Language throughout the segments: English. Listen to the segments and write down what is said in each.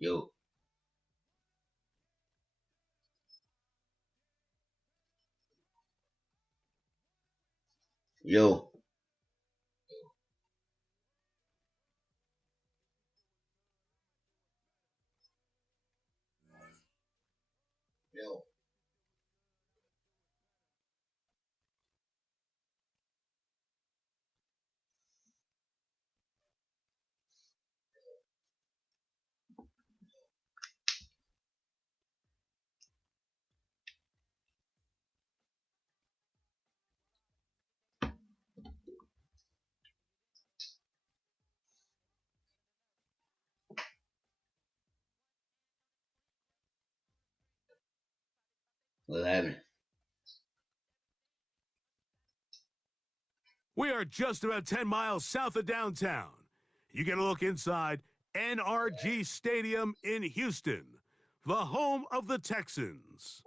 Yo, yo, yo. 11. We are just about 10 miles south of downtown. You get a look inside NRG Stadium in Houston, the home of the Texans.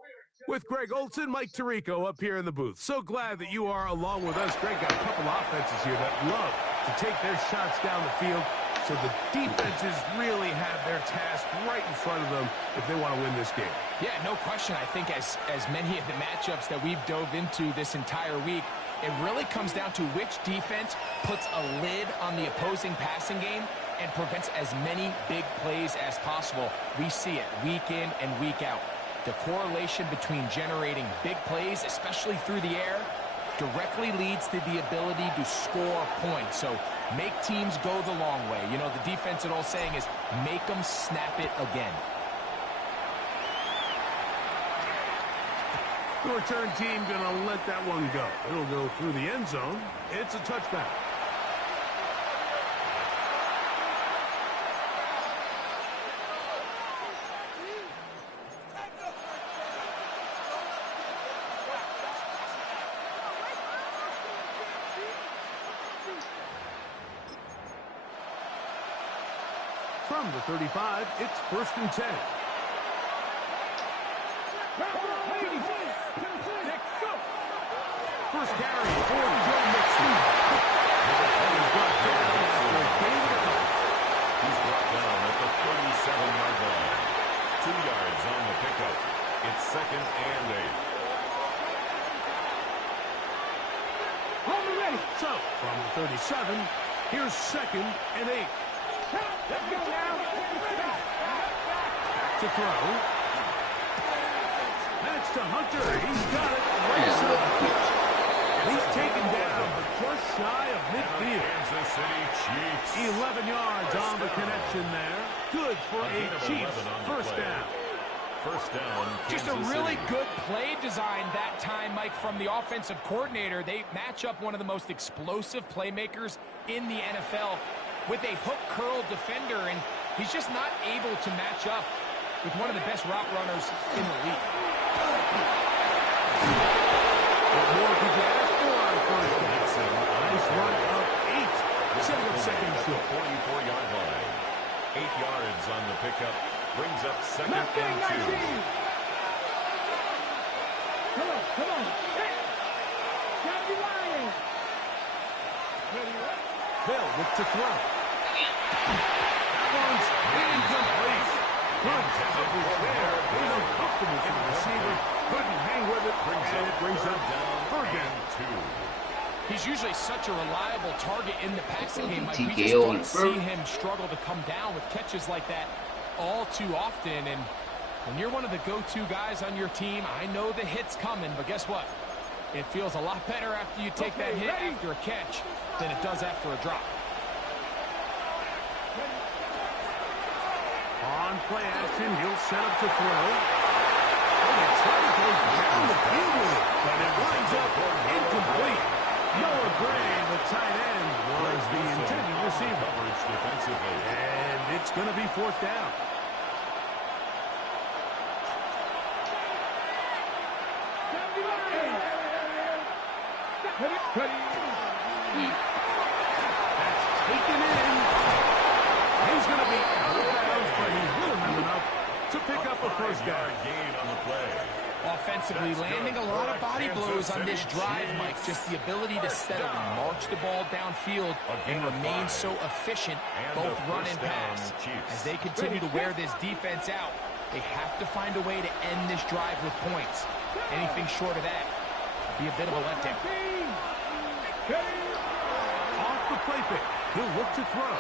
With Greg Olson, Mike Tirico up here in the booth. So glad that you are along with us. Greg got a couple offenses here that love to take their shots down the field, so the defenses really have their task right in front of them if they want to win this game. Yeah, no question. I think as many of the matchups that we've dove into this entire week, it really comes down to which defense puts a lid on the opposing passing game and prevents as many big plays as possible. We see it week in and week out. The correlation between generating big plays, especially through the air, directly leads to the ability to score points. So make teams go the long way. You know, the defense, old saying is make them snap it again. The return team going to let that one go. It'll go through the end zone. It's a touchback. From the 35, it's 1st and 10. First carry for Joe Mixon. He's brought down at the 37-yard line. 2 yards on the pickup. It's 2nd and 8. So, from the 37, here's 2nd and 8. Back to throw. That's to Hunter. He's got it right side. He's taken down, but just shy of midfield. Kansas City Chiefs. 11 yards on the connection there. Good for a Chiefs first down. First down, Just a really good play design that time, Mike, from the offensive coordinator. They match up one of the most explosive playmakers in the NFL with a hook curl defender, and he's just not able to match up with one of the best route runners in the league. What more could you ask for on first down? Nice run of 8. Setting up second and short. 44-yard line. 8 yards on the pickup. Brings up 2nd and 2. Come on. Hey. They'll look to throw. That one's incomplete. Good coverage there. It was uncomfortable for the receiver. Couldn't hang with it. It brings up third down. 2. He's usually such a reliable target in the passing game. Like, we just TKO don't see him struggle to come down with catches like that all too often. And when you're one of the go-to guys on your team, I know the hit's coming, but guess what? It feels a lot better after you take that hit after a catch than it does after a drop. On play action, he'll set up to throw. And he tries to go down the field with it, but it winds up incomplete. Noah Gray, the tight end, was the intended receiver. Defensively. And it's going to be 4th down. That's taken in. He's going to be out of bounds, but he will have enough to pick up a first down. Gain on the play. Offensively, landing a lot of body blows on this drive, Mike. Just the ability to steadily march the ball downfield and remain so efficient, both run and pass. As they continue to wear this defense out, they have to find a way to end this drive with points. Anything short of that would be a bit of a letdown. Off the play fake. He'll look to throw.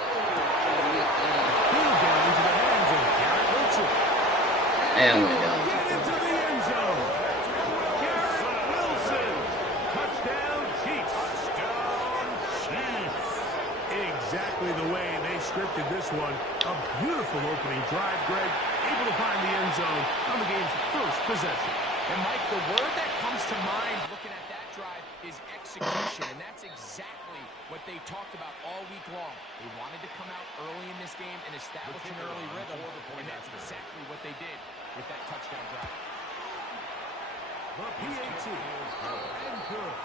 He'll get into the hands of Garrett Wilson. And we go. Get into the end zone. Garrett Wilson. Touchdown, Chiefs. Touchdown, Chiefs. Exactly the way they scripted this one. A beautiful opening drive, Greg. Able to find the end zone on the game's first possession. And, Mike, the word that comes to mind looking at that drive is execution, and that's exactly what they talked about all week long. They wanted to come out early in this game and establish an early rhythm, and that's exactly what they did with that touchdown drive. The PAT and good.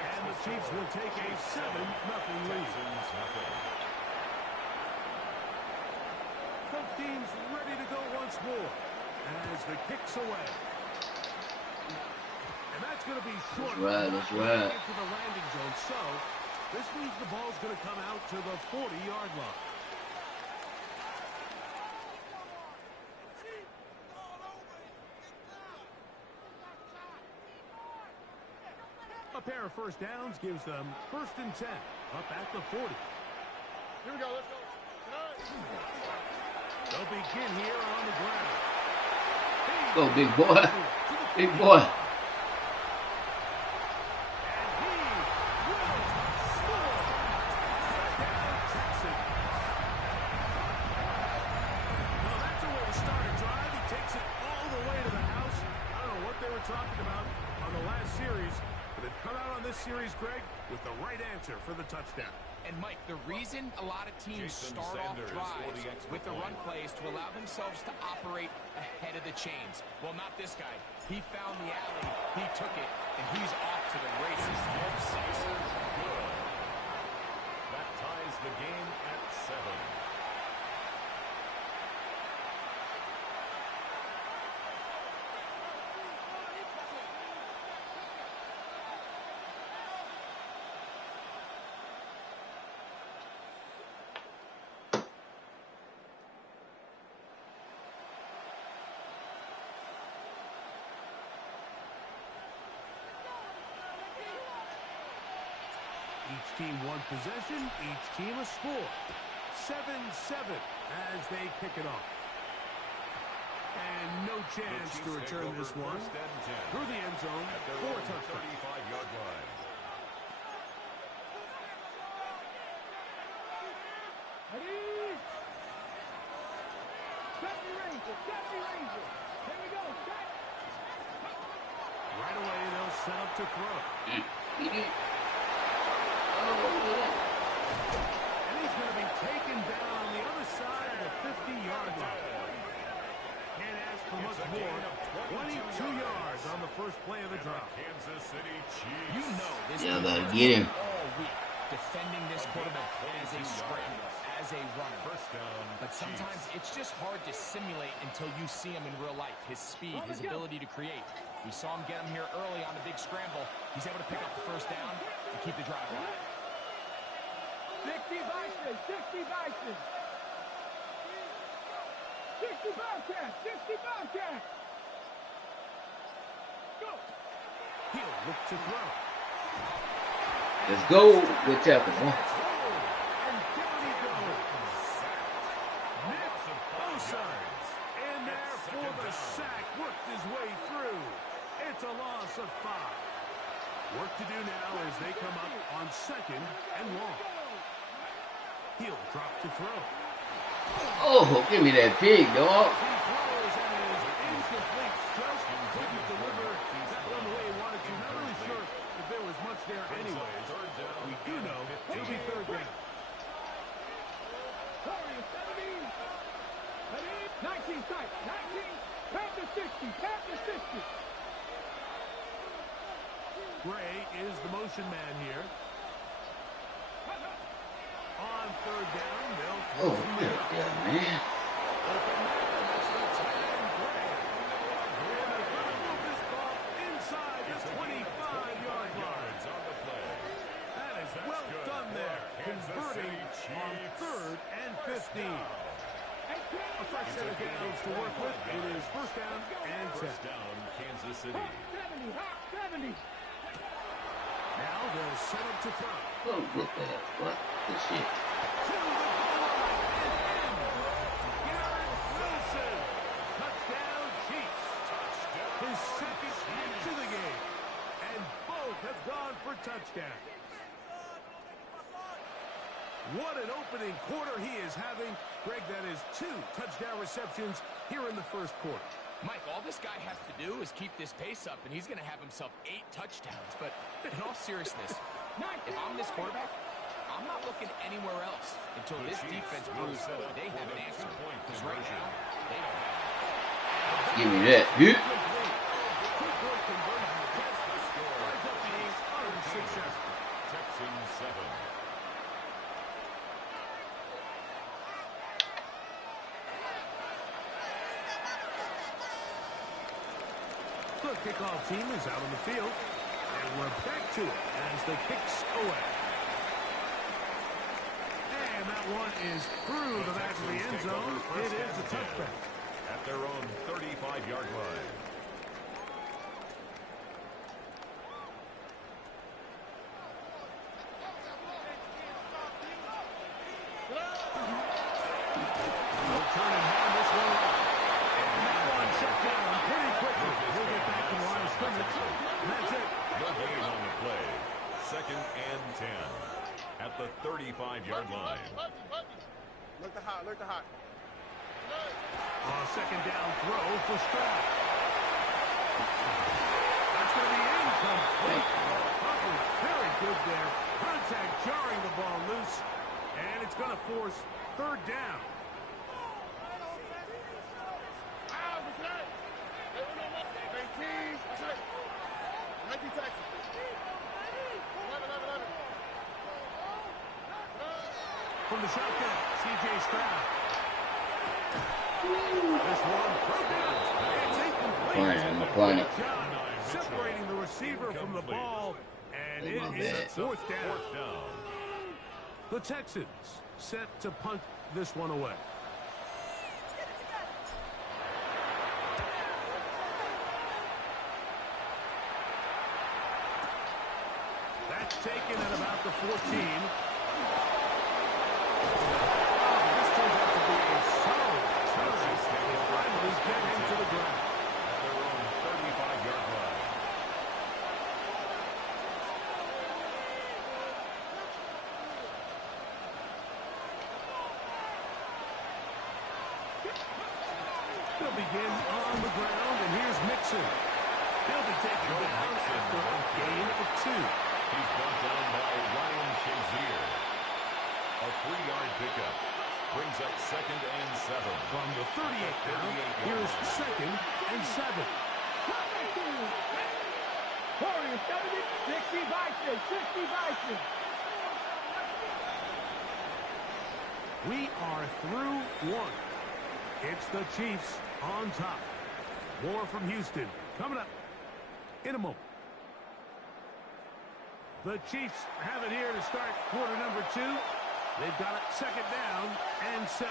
And the Chiefs will take a 7-0 lead. Both teams ready to go once more as the kick's away. And that's going to be short. That's right. Into the landing zone. So this means the ball's going to come out to the 40-yard line. A pair of first downs gives them 1st and 10 up at the 40. Here we go. Let's go. They'll begin here on the ground. Go, big boy. Big boy. Talking about on the last series, but they've come out on this series, Greg, with the right answer for the touchdown. And, Mike, the reason a lot of teams start off drives with the run plays to allow themselves to operate ahead of the chains. Well, not this guy. He found the alley, he took it, and he's off to the races. That ties the game at 7. Each team one possession, each team a score. 7-7 as they kick it off. And no chance to return this one through the end zone for a touchdown. 35-yard line. Ready? Set me Ranger. Set me Ranger. Here we go. Set. Right away, they'll set up to throw. And he's going to be taken down on the other side of the 50-yard line. Can't ask for much more. 22 yards on the first play of the drive. Kansas City Chiefs. You know this Yeah, is better get him. all week defending this quarterback as a scrambler, as a runner. First down. But sometimes it's just hard to simulate until you see him in real life. His speed, his ability to create. We saw him get him here early on the big scramble. He's able to pick up the first down and keep the drive alive. 60 Bison. 60 Bison. 60 Bobcats. 60 Bobcats. Go. He'll look to throw. Let's go. Good tackle, huh? And down he goes. Nick Bosa. In there for the sack. Worked his way through. It's a loss of 5. Work to do now as they come up on 2nd and long. He'll drop to throw. Oh, give me that pig, dog. He throws and is incomplete. Just couldn't deliver that one the way he wanted to. Not really sure if there was much there anyways. We do know it'll be 3rd down. 19 tight. 19. Tap to 60. Tap to 60. Gray is the motion man here. On 3rd down, they'll Oh, good God, man. Open man, that's the 10, Gray. Gray able to move this ball fresh set of downs to work with. It is first down and 10. First down, Kansas City. 70, hot 70. Now they'll set up to throw. Oh, look at that. What the shit? To the goal line and in. Garrett Wilson. Touchdown, Chiefs. His second hit to the game. And both have gone for touchdowns. What an opening quarter he is having. Greg, that is 2 touchdown receptions here in the first quarter. Mike, all this guy has to do is keep this pace up, and he's going to have himself 8 touchdowns. But in all seriousness, if I'm this quarterback, I'm not looking anywhere else until this defense proves they have an answer. Because right now, they don't have it. Give me that. Good. Two-point conversion against the score. Ends up being unsuccessful. Texans 7. The kickoff team is out on the field, and we're back to it as the kicks away. And that one is through the back of the end zone. It is a touchback. At their own 35-yard line. No turn and hand this one off. And that one shut down pretty quickly. He'll get back to the line of scrimmage. And that's it. No gain on the play. Second and 10. At the 35-yard line. Look the hot, look the hot. Second down throw for Stroud. That's going to be incomplete. Coverage very good there. Contact jarring the ball loose. And it's going to force third down. From the shotgun, C.J. Stroud. This one broken. It's incomplete. I'm applying it. Good job separating the receiver from the ball. And it is fourth down. The Texans set to punt this one away. That's taken at about the 14. This turns out to be a solid turn. They finally get him to the ground. At their own 35-yard line. They'll begin on the ground, and here's Mixon. He'll be taken down after a gain of 2. He's brought down by Ryan Shazier. A 3-yard pickup. Brings up second and 7. From the 38 now, here's second and 7. Corey, 70, 60 Bison, 60 Bison. We are through one. It's the Chiefs on top. More from Houston coming up in a moment. The Chiefs have it here to start quarter number 2. They've got it second down and 7.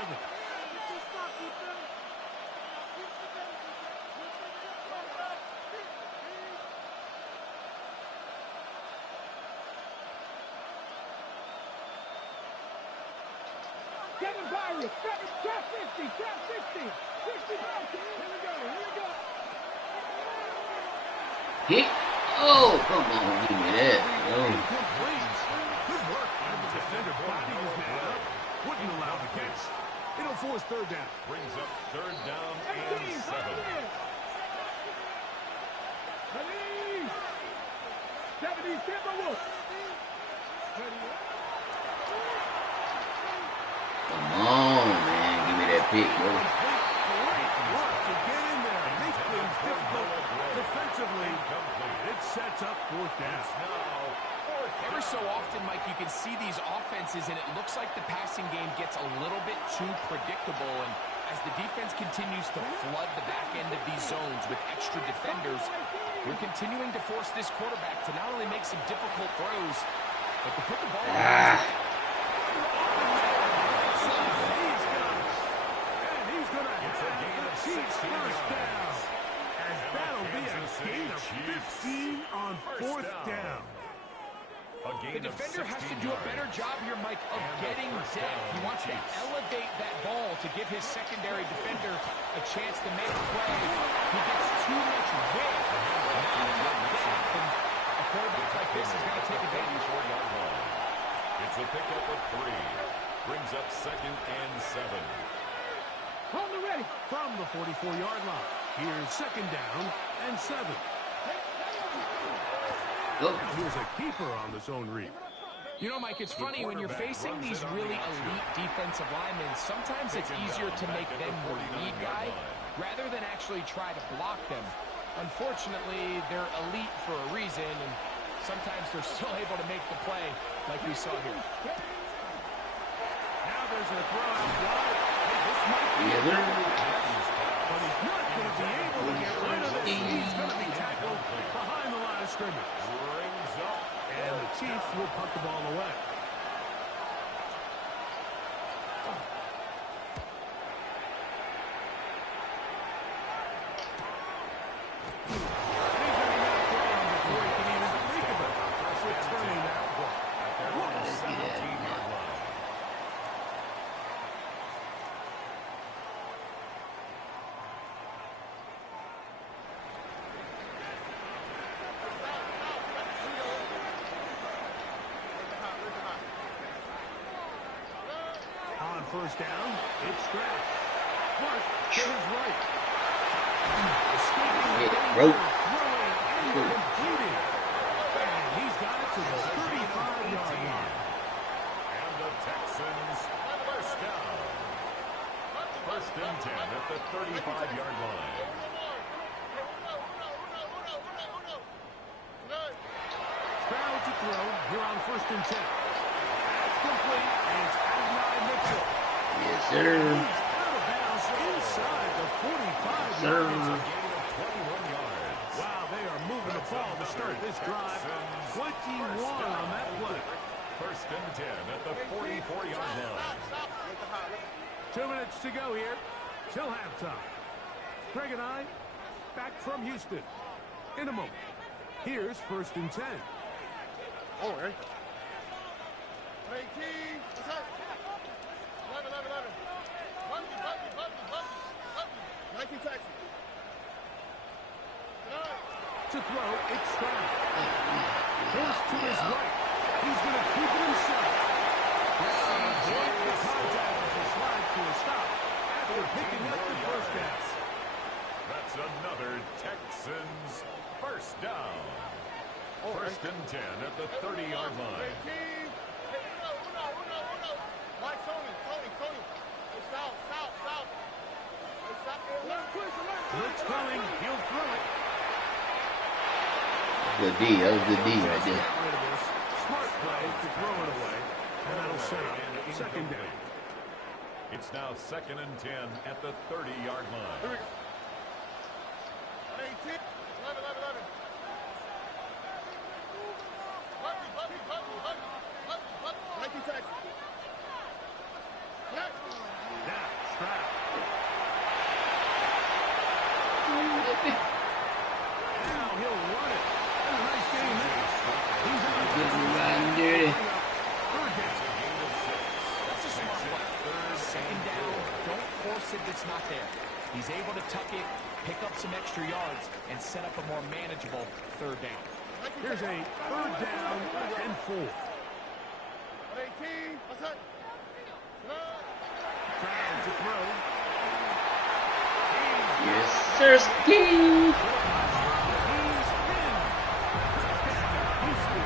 Kevin Byron, trap 50, trap 60, 60 Bison. Here we go, here we go. Kick. Oh, come on, give me that. Oh. Good work by the defender. Body his man up. Wouldn't allow the catch. It'll force third down. Brings up third down and 7. 70, Timberwolves. Come on, man. Give me that pick, bro. Great work to get in there. Make things difficult defensively. It sets up fourth down. Every so often, Mike, you can see these offenses, and it looks like the passing game gets a little bit too predictable. And as the defense continues to flood the back end of these zones with extra defenders, we're continuing to force this quarterback to not only make some difficult throws, but to put the ball He's got it. And he's going to Chiefs first down. As that'll be a gain of 15 on fourth down. The defender has to do a better job here, Mike, of getting depth. He wants to elevate that ball to give his secondary defender a chance to make a play. He gets too much width, not enough depth, and a quarterback like this is going to take advantage. It's a pickup of 3. Brings up 2nd and 7. Hold it ready. From the 44-yard line, here's 2nd down and 7. Go. Now here's a keeper on the zone read. You know, Mike, it's funny when you're facing these really elite defensive linemen, sometimes it's easier to make them your lead guy rather than actually try to block them. Unfortunately, they're elite for a reason, and sometimes they're still able to make the play like we saw here. Now there's a throw out wide. Hey, this might be Yes, sir. but he's not going to be able to get rid of it. He's going to be tackled behind the line of scrimmage. Brings up. And the Chiefs will punt the ball away. He's going to knock down before he can even think about returning that ball. Let's get out of here. On first down, it's Stroud. Smart to his right. Escaping Hit danger, rope. throwing and completing. And he's got it to the 35-yard line. And the Texans first down. 1st and 10 at the 35-yard line. Stroud to throw here on 1st and 10. That's complete, and it's Adonai Mitchell. Yes, sir. He's out of bounds inside the 45 Sir. yards. Gain of 21 yards. Wow, they are moving the ball to start this drive. 21 on that play. 1st and 10 at the 44-yard line. 2 minutes to go here till halftime. Greg and I back from Houston in a moment. Here's 1st and 10. Oh, right. 18. What's up? 11. Buggy. 19 taxi. To throw, it's Stroud. Forced to his right. He's going to keep it himself. Avoid the contact as he slides to a stop after picking up the first down. That's another Texans first down. 1st and 10 at the 30-yard line. Mike, Tony. Hey, south. Blitz coming. He'll throw it. Good D. That was good D right there. Get rid of this. Smart play to throw it away. And that'll set up 2nd down. It's now 2nd and 10 at the 30-yard line. 18. 11. Buggy. 19 taxi. Now, Stroud. Now he'll run it. And a nice game there. He's on Good riding dirty. 3rd down. That's a smart play. 2nd down, don't force it that's not there. He's able to tuck it, pick up some extra yards, and set up a more manageable 3rd down. Here's a 3rd down and 4. 18. What's up? Stroud to throw. Yes, sir. Ski. He's in. Houston.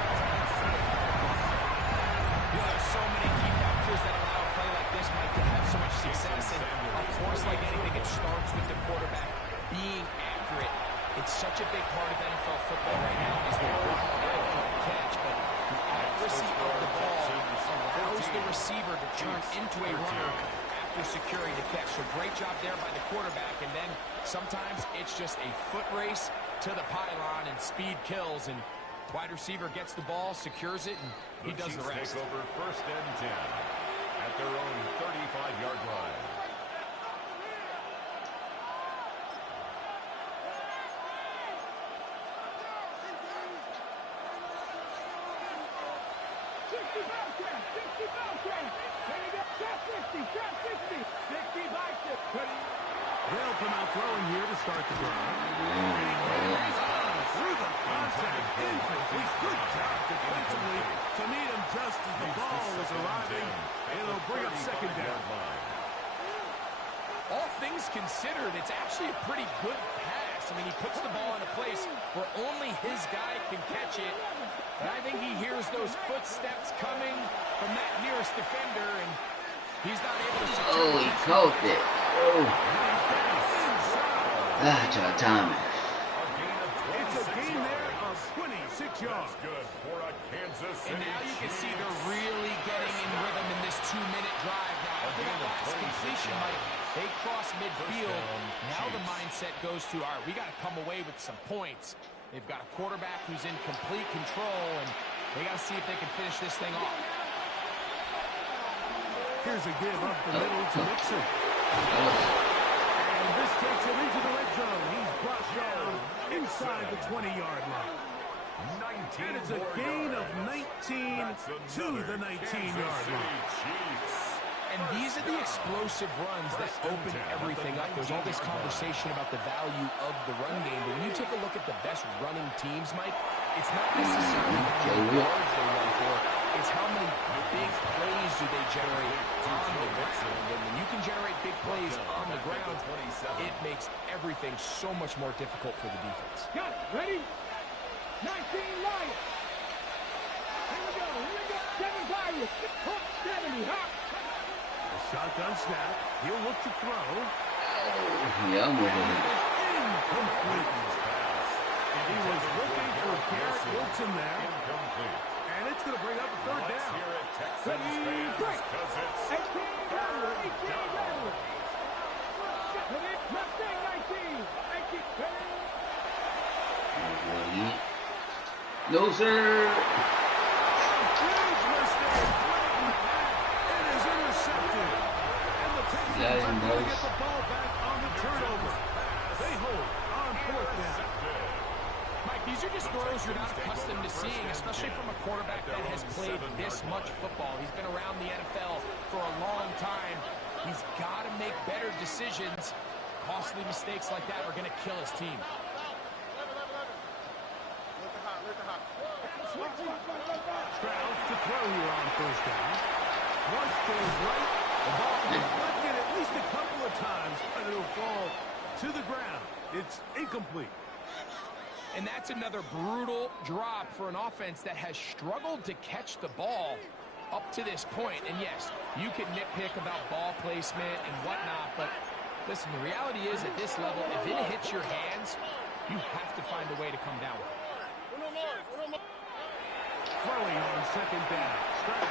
There's so many key factors that allow a play like this, Mike, to have so much success. And of course, like anything, it starts with the quarterback being accurate. It's such a big part of NFL football right now is the catch, but the accuracy of the ball allows the receiver to turn into a runner after securing the catch. So great job there by the quarterback, and then sometimes it's just a foot race to the pylon and speed kills, and wide receiver gets the ball, secures it, and he does the rest. Take over 1st and 10 at their own 35-yard line. ball trap, 60 ball trap. There you go, trap 60, 60 bicep. They'll come out throwing here to start the drive. Through the contact, incomplete. Good job defensively to meet him just as the ball was arriving. It'll bring up second down. All things considered, it's actually a pretty good pass. I mean, he puts the ball in a place where only his guy can catch it. But I think he hears those footsteps coming from that nearest defender, and he's not able to secure Oh, he caught it. Oh. Ah, try to time it. It's a gain there of 26 yards. Good for a Kansas City. And now you can see they're really getting in rhythm in this 2-minute drive. Now, after that last completion, Mike, they cross midfield. Now the mindset goes to, all right, we got to come away with some points. They've got a quarterback who's in complete control, and they got to see if they can finish this thing off. Here's a give up the middle to Mixon. And this takes him into the red zone. He's brought down inside the 20-yard line. And it's a gain of 19 to the 19-yard line. And these are the explosive runs that open everything up. There's all this conversation about the value of the run game, but when you take a look at the best running teams, Mike, it's not necessarily how many yards they run for, it's how many big plays do they generate on the ground. And when you can generate big plays on the ground, it makes everything so much more difficult for the defense. Got it, ready? 19 Lions. Here we go, 7 Pirates. Hook 70, hop. Shotgun snap. He'll look to throw. Yeah, I'm with him. Incomplete. He was looking for Garrett Wilson there. Incomplete. And it's going to bring up a third down. Here at Texans fans, 'cause it's 18 down, 18 down. Mustang 19. 19. No, sir. Get the ball back on the turnover. They hold on fourth down. Mike, these are just throws you're not accustomed to seeing, especially from a quarterback that has played this much football. He's been around the NFL for a long time. He's got to make better decisions. Costly mistakes like that are going to kill his team. Stroud to throw here on first down. Flush to his right. The ball deflected at least a couple of times, but it'll fall to the ground. It's incomplete. And that's another brutal drop for an offense that has struggled to catch the ball up to this point. And yes, you can nitpick about ball placement and whatnot, but listen, the reality is at this level, if it hits your hands, you have to find a way to come down with it. Throwing on second down. Stroud.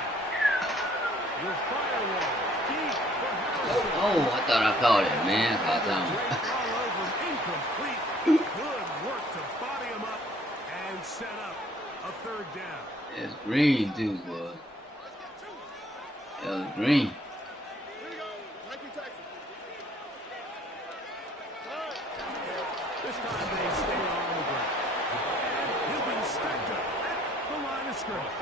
Your firewall. Deep for Harrison. Oh, I thought I caught it, man. I caught that one. All over him. Incomplete. Good work to body him up and set up a third down. It's green, too, boy. It was green. This time they stay on the ground. And he'll be stacked up at the line of scrimmage.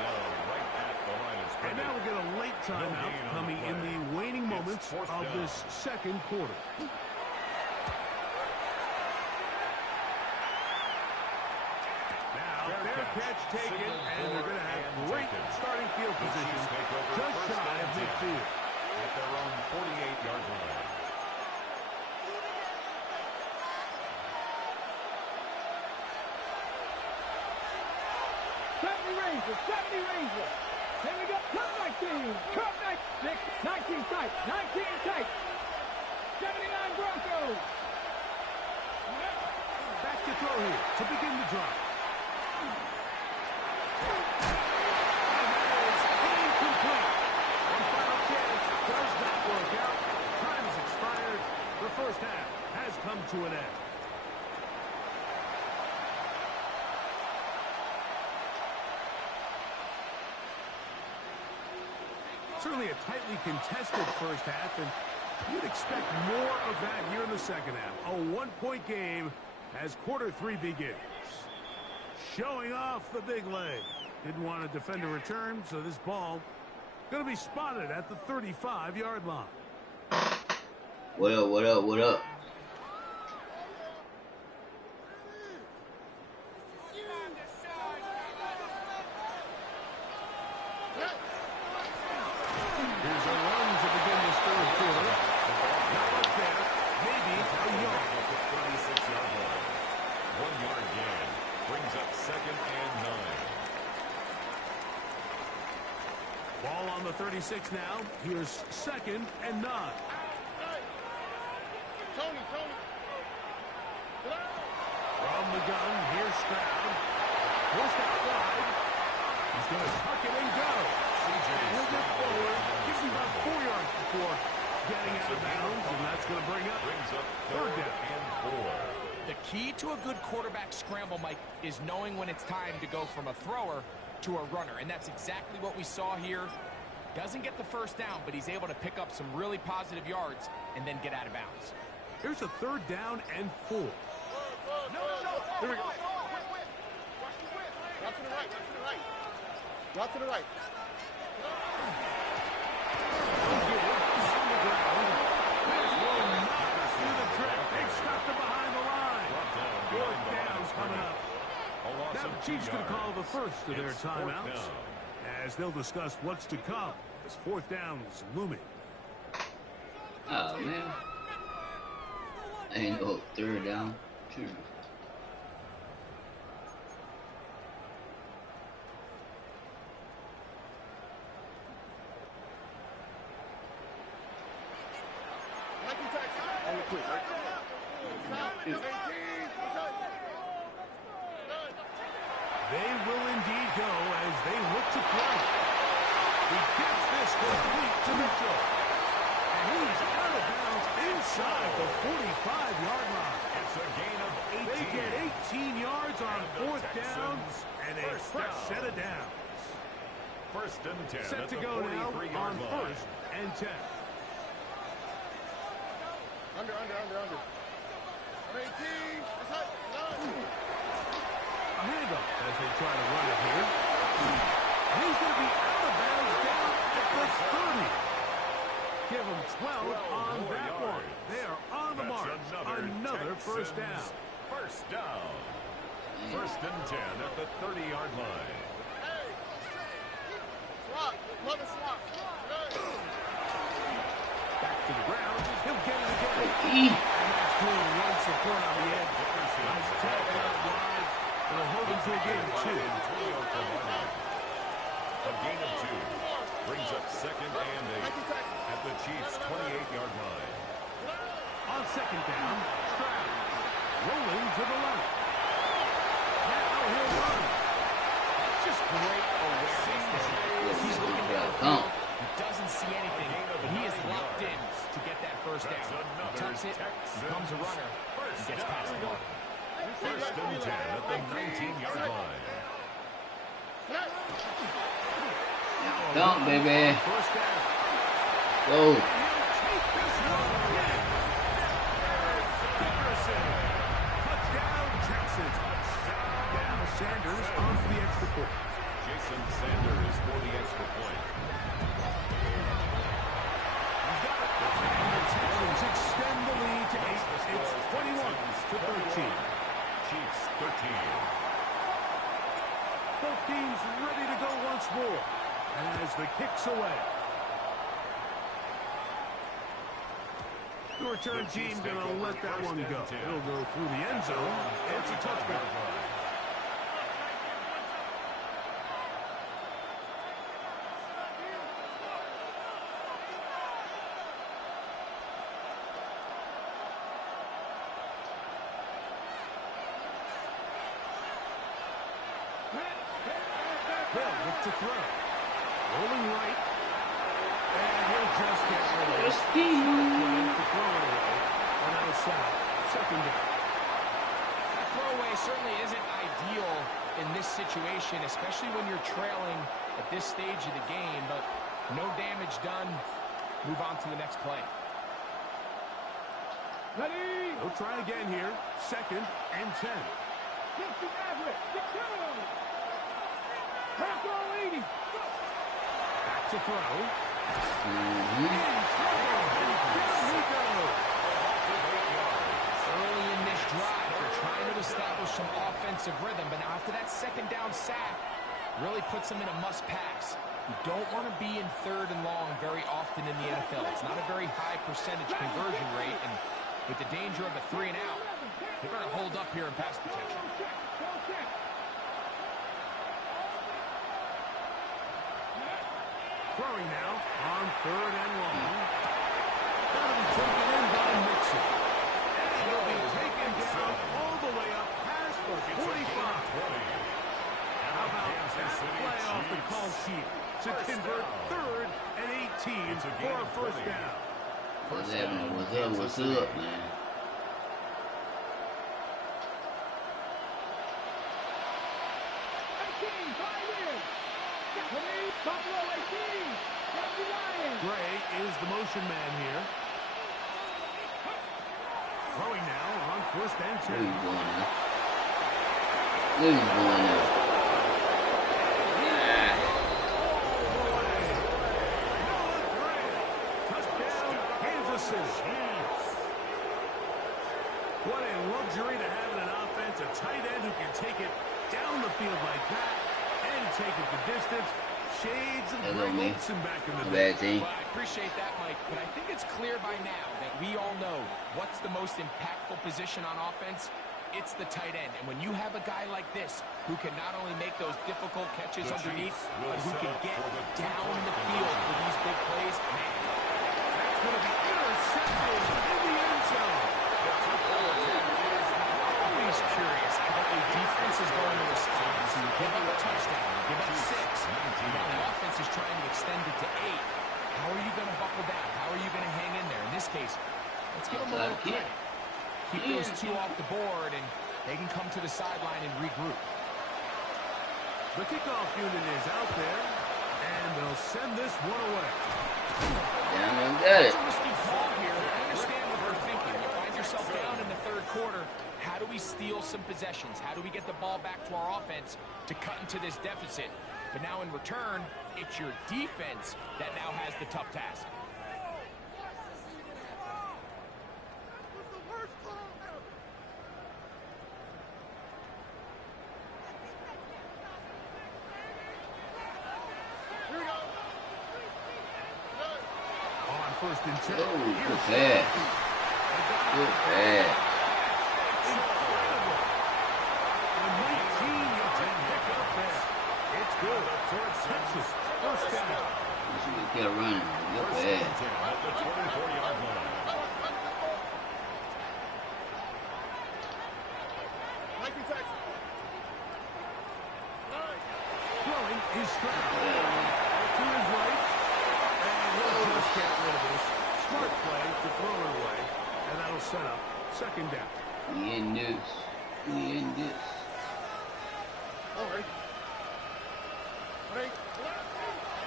And now we get a late timeout coming in the waning moments of this second quarter. Now, fair catch taken, and they're going to have great starting field position just shy of midfield. At their own 48-yard line. Rangers, 70 Rangers. Here we go. Cut 19. Cut 19 tight. 19 tight. 79 Broncos. Back to throw here to begin the drive. And that is incomplete. One final chance does not work out. Time has expired. The first half has come to an end. Certainly a tightly contested first half, and you'd expect more of that here in the second half. A one-point game as quarter three begins. Showing off the big leg. Didn't want to defend a return, so this ball going to be spotted at the 35-yard line. What up, what up, what up? Here's a run to begin this third quarter. Not much there. Maybe a yard. At the 36-yard line. 1 yard gain. Brings up 2nd and 9. Ball on the 36 now. Here's 2nd and 9. From the gun, here's Stroud. Forced out wide. He's going to tuck it and go. He'll get forward. Gives him about 4 yards before getting out of bounds, and that's going to bring up third down. And 4. The key to a good quarterback scramble, Mike, is knowing when it's time to go from a thrower to a runner, and that's exactly what we saw here. Doesn't get the first down, but he's able to pick up some really positive yards and then get out of bounds. Here's a 3rd down and 4. Here we go. Route to the right. Route to the right. They've stopped him behind the line. 4th down's coming up. Now the Chiefs going to call the first of their timeouts as they'll discuss what's to come as 4th down is looming. Oh, man. Ain't no 3rd down. 2. They will indeed go as they look to throw. He gets this complete to Mitchell. And he's out of bounds inside the 45-yard line. It's a gain of 18. They get 18 yards on 4th down and a fresh set of downs. 1st and 10 Set at to the go now 43-yard on line. 1st and 10. Under. 18. A handoff as they try to run it here. And he's going to be out of bounds down at the 30. Give him 12 on that one. They are on the mark. Another first down. First down. 1st and 10 at the 30-yard line. Back to the ground. He'll get it again. E. And that's cool. Run support on the edge. Nice tackle out wide. It'll hold him to a gain of 2. A gain of 2 brings up 2nd and 8 at the Chiefs' 28-yard line. On 2nd down, Stroud rolling to the left. Now he'll run. Just great awareness there. He's looking downfield. He doesn't see anything, but he is locked in to get that first down. He tucks it, becomes a runner, and gets past the ball. 1st and 10 at the 19-yard line. Don't, baby. First down. Go. Take this one again. Touchdown, Texans. Now Sanders on for the extra point. Jason Sanders for the extra point. And the Texans extend the lead to 8. It's 21-13. Chiefs 13. Both teams ready to go once more as the kick's away. The return team going to let that one go. It'll go through the end zone. It's a touchback. Hill look to throw. Rolling right. And he'll just get rid of it. To throw it away. On outside. 2nd down. That throwaway certainly isn't ideal in this situation, especially when you're trailing at this stage of the game, but no damage done. Move on to the next play. Ready? We'll try again here. 2nd and 10. Get to Maverick. Get to him. Half goal 80. Back to throw. Mm-hmm. Early in this drive, they're trying to establish some offensive rhythm, but now after that second down sack, really puts them in a must-pass. You don't want to be in third and long very often in the NFL. It's not a very high percentage conversion rate, and with the danger of a 3 and out, they're going to hold up here in pass protection. Throwing now on 3rd and long. That'll be taken in by Mixon. And he'll be taken down all the way up past the 45. How about that play off the call sheet to convert 3rd and 18 for a first down? What's happening? What's up, man? Gray is the motion man here. Throwing now on 1st and 2. Where you going now? Where you going now? Touchdown, Kansas City. What a luxury to have in an offense, a tight end who can take it down the field like that and take it the distance. Shades of Greg Olsen back in the day. Well, I appreciate that, Mike, but I think it's clear by now that we all know what's the most impactful position on offense. It's the tight end. And when you have a guy like this who can not only make those difficult catches underneath, but who can get down the field for these big plays, man. That's going to be intercepted in the end zone. Always curious how a defense is going to respond. So you give up a touchdown, you give up 6. Now the offense is trying to extend it to 8. How are you going to buckle down? How are you going to hang in there? In this case, let's give them a little credit. Keep those 2 off the board, and they can come to the sideline and regroup. The kickoff unit is out there, and they'll send this one away. Down and got it. It's a risky call here. I understand what they're thinking. You find yourself down in the 3rd quarter. How do we steal some possessions? How do we get the ball back to our offense to cut into this deficit? But now in return, it's your defense that now has the tough task. On 1st and 10. Oh, good pass. Good pass. Incredible. A 19-yard pickup there. It's good for Texas. First down. You should get running. Good pass. At the 24-yard line. Throwing is Stroud. To his right. And he'll just get rid of this. Smart play to throw it away. And that'll set up 2nd down. We in this. We in this.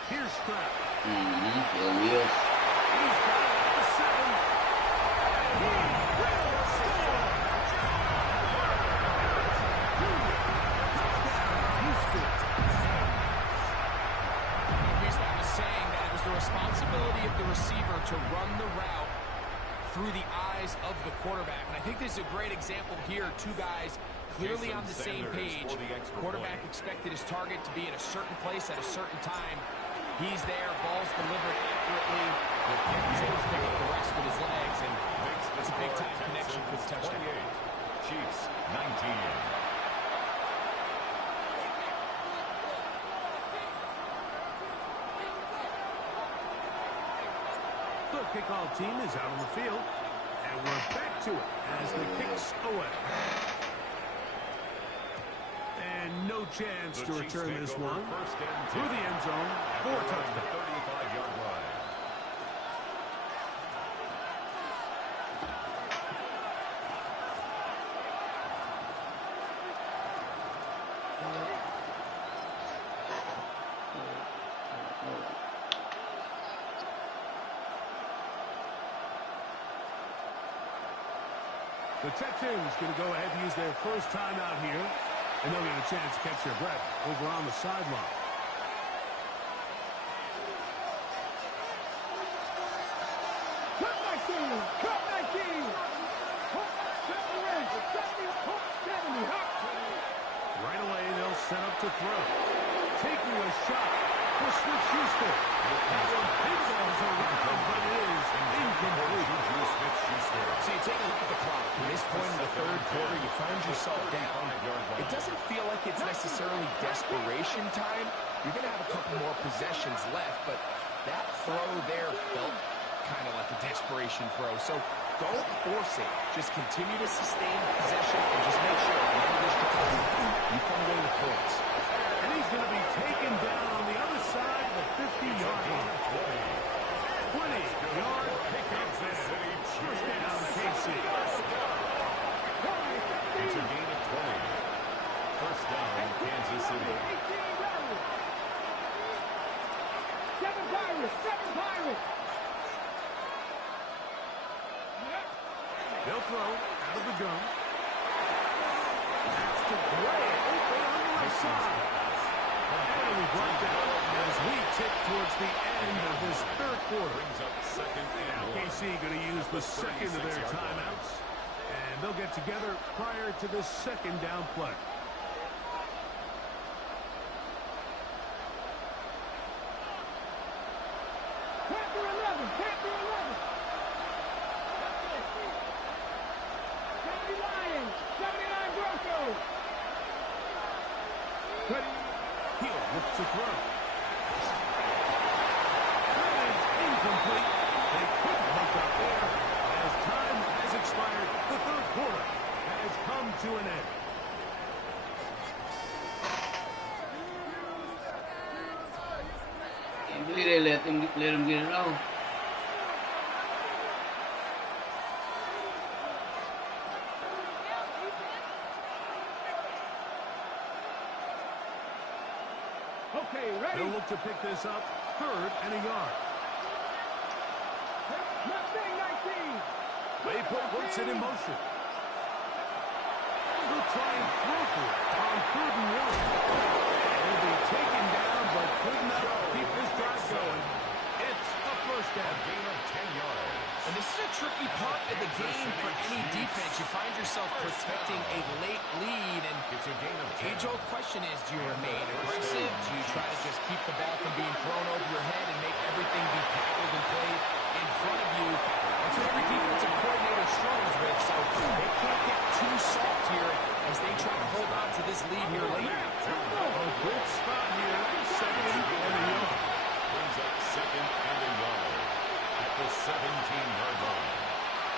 Here's Stroud. Mm-hmm. There he is. He's got it at the 7. He will score. Touchdown, Houston. At least I was saying that it was the responsibility of the receiver to run the route through the eyes of the quarterback. And I think this is a great example here. 2 guys clearly on the same page. Quarterback expected his target to be at a certain place at a certain time. He's there, ball's delivered accurately. He's able to pick up the rest with his legs, and it's a big-time connection for the touchdown. Chiefs, 19. The kickoff team is out on the field, and we're back to it as the kick's away. And no chance to return this one through the end zone for a touchdown. 35-yard line. The Texans going to go ahead and use their first time out here. And they'll get a chance to catch their breath over on the sideline. Cut 19! Cut 19! Cut 70! Right away, they'll set up to throw. Taking a shot for Smith-Schuster. That one pinballs around, but it is incomplete. So you take a look at the clock. At this point in the third quarter, you find yourself down. It doesn't feel like it's necessarily desperation time. You're going to have a couple more possessions left, but that throw there felt kind of like a desperation throw. So don't force it. Just continue to sustain possession and just make sure at the end of this drive, you come away with points. And he's going to be taken down on the other side of the 50-yard line. 20-yard pickup there. First down, KC. It's a gain of 20. First down, Kansas City. 7 Pirates! 7 Pirates! They'll throw out of the gun. That's to Gray. Open on the left side. And we brought down as we tip towards the end of this third quarter. Brings up second and one. KC going to use the second of their timeouts. And they'll get together prior to this second down play. Panther 11! Panther 11! 70 Lions! 79 Broncos! He'll look to throw. That is incomplete. They couldn't hook up there. As time has expired, the third quarter has come to an end. Can't believe they let them get it off. Okay, ready? They'll look to pick this up, third and a yard. Mustang 19! They put Woodson in motion. They'll try and throw for it on third and one. They'll be taken down, but could not keep this drive going. It's a first down. Gain of 10 yards. And this is a tricky part of the game for any defense. You find yourself protecting a late lead, and It's a gain of the 10. age-old question is, do you remain aggressive? Do you try to just keep the ball from being thrown over your head and make everything be tackled and played in front of you? That's what every defensive coordinator struggles with, so they can't get too soft here as they try to hold on to this lead here late. A good spot here, second and a yard. Brings up second and a yard at the 17-yard line.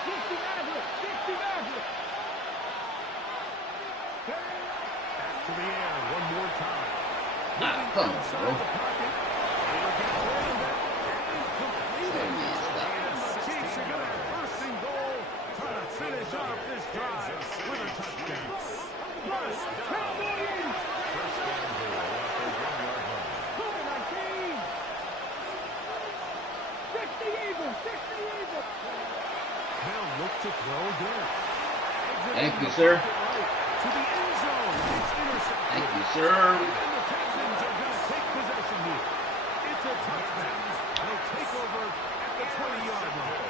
60 Maverick! 60 Maverick! Back to the air one more time. Ah, come on, Outside bro. the pocket. He'll get around it and complete it. Sorry, man, stop. And the Chiefs are going to have first and goal, trying to finish off this drive with a touchdown. First down. Cowboys! First down goal at the 1-yard line. Cover 19! 60 Eagles! 60 Eagles! They'll look to throw again. Thank you, sir. To the end zone. It's intercepted. Thank you, sir. And the Texans are going to take possession here. It's a touchdown. They'll take over at the 20-yard line.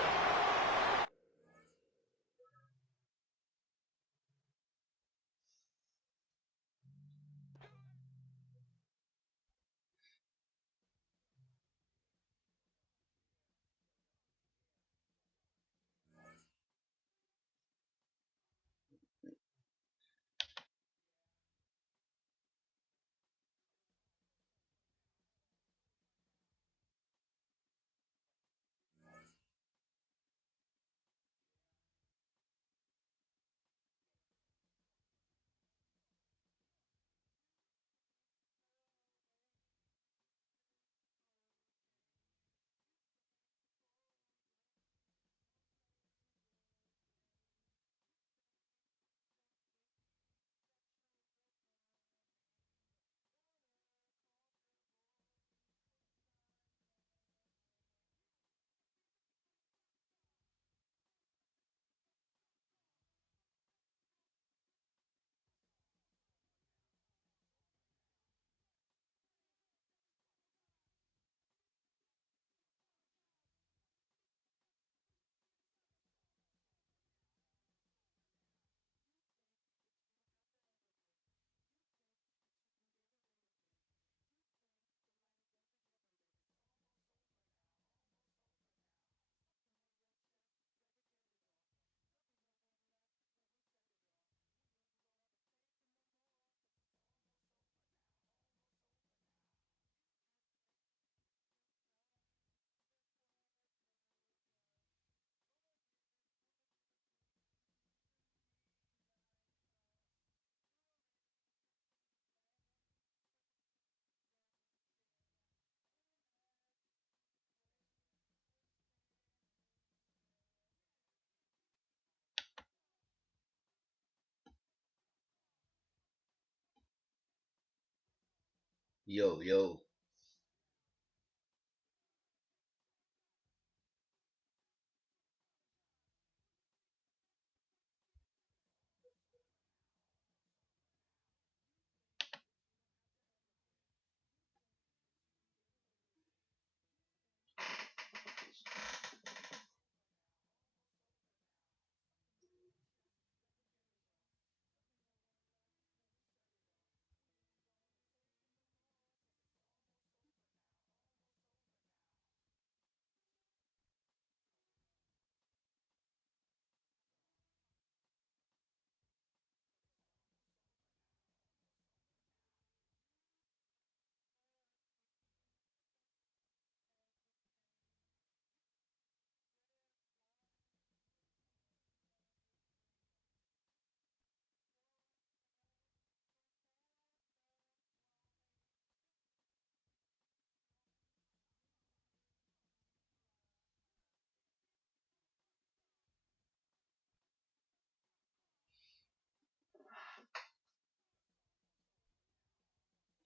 Yo, yo.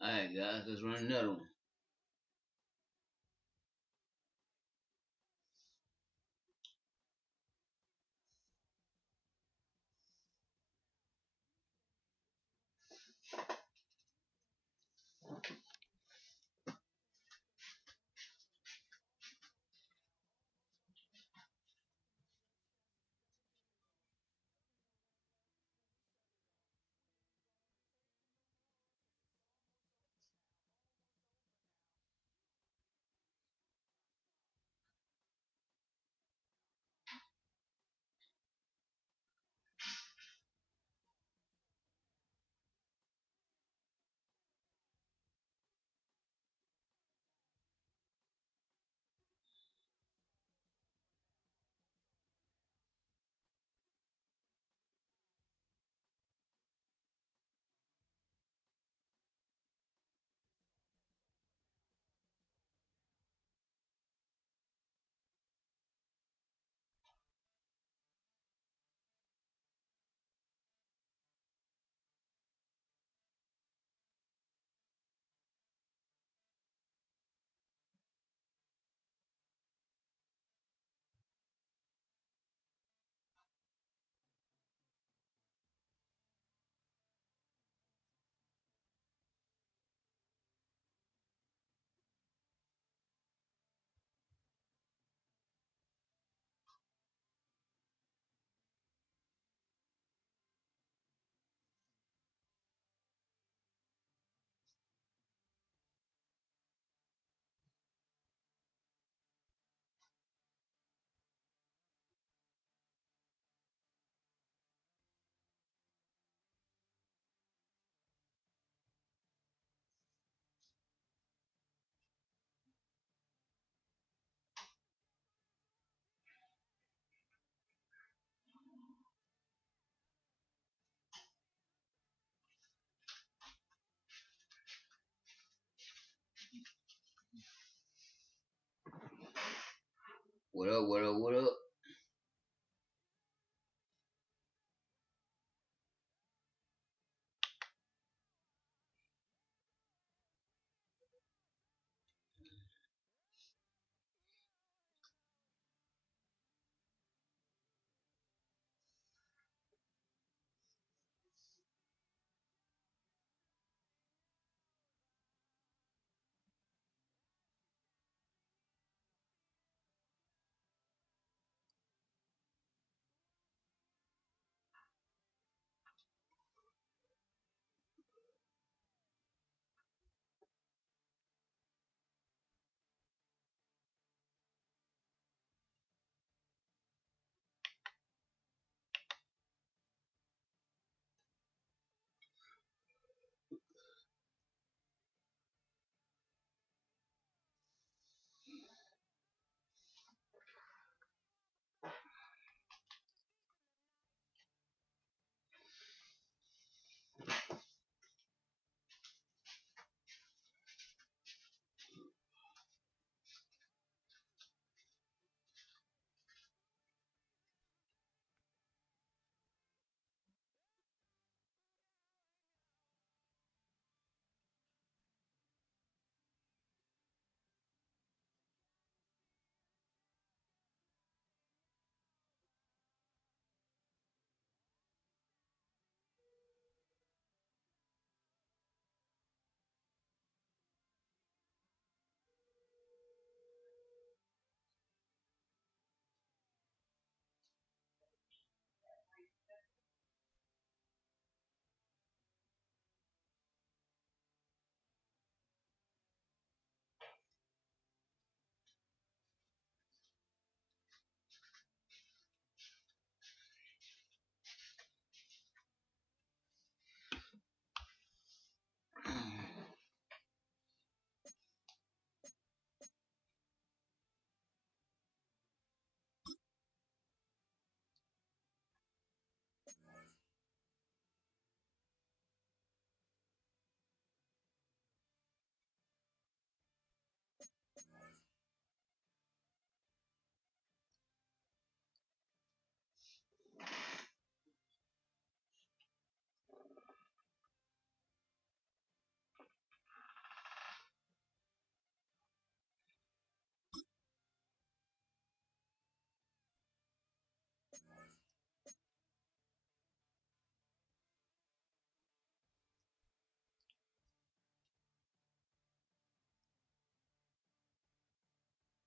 Alright, guys, let's run another one. What up, what up, what up?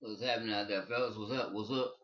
What's happening out there, fellas? What's up? What's up?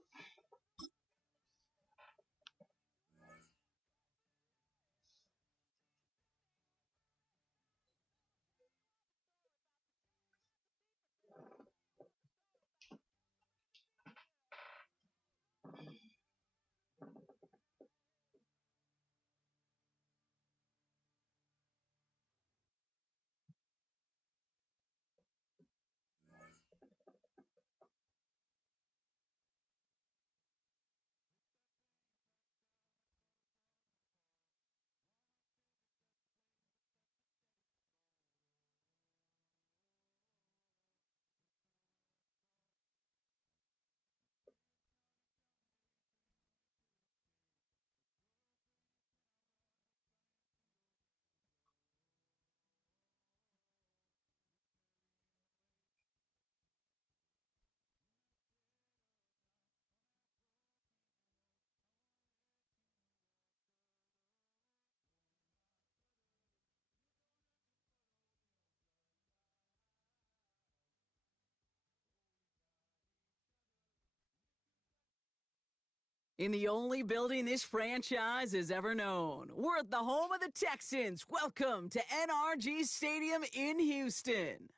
In the only building this franchise has ever known. We're at the home of the Texans. Welcome to NRG Stadium in Houston.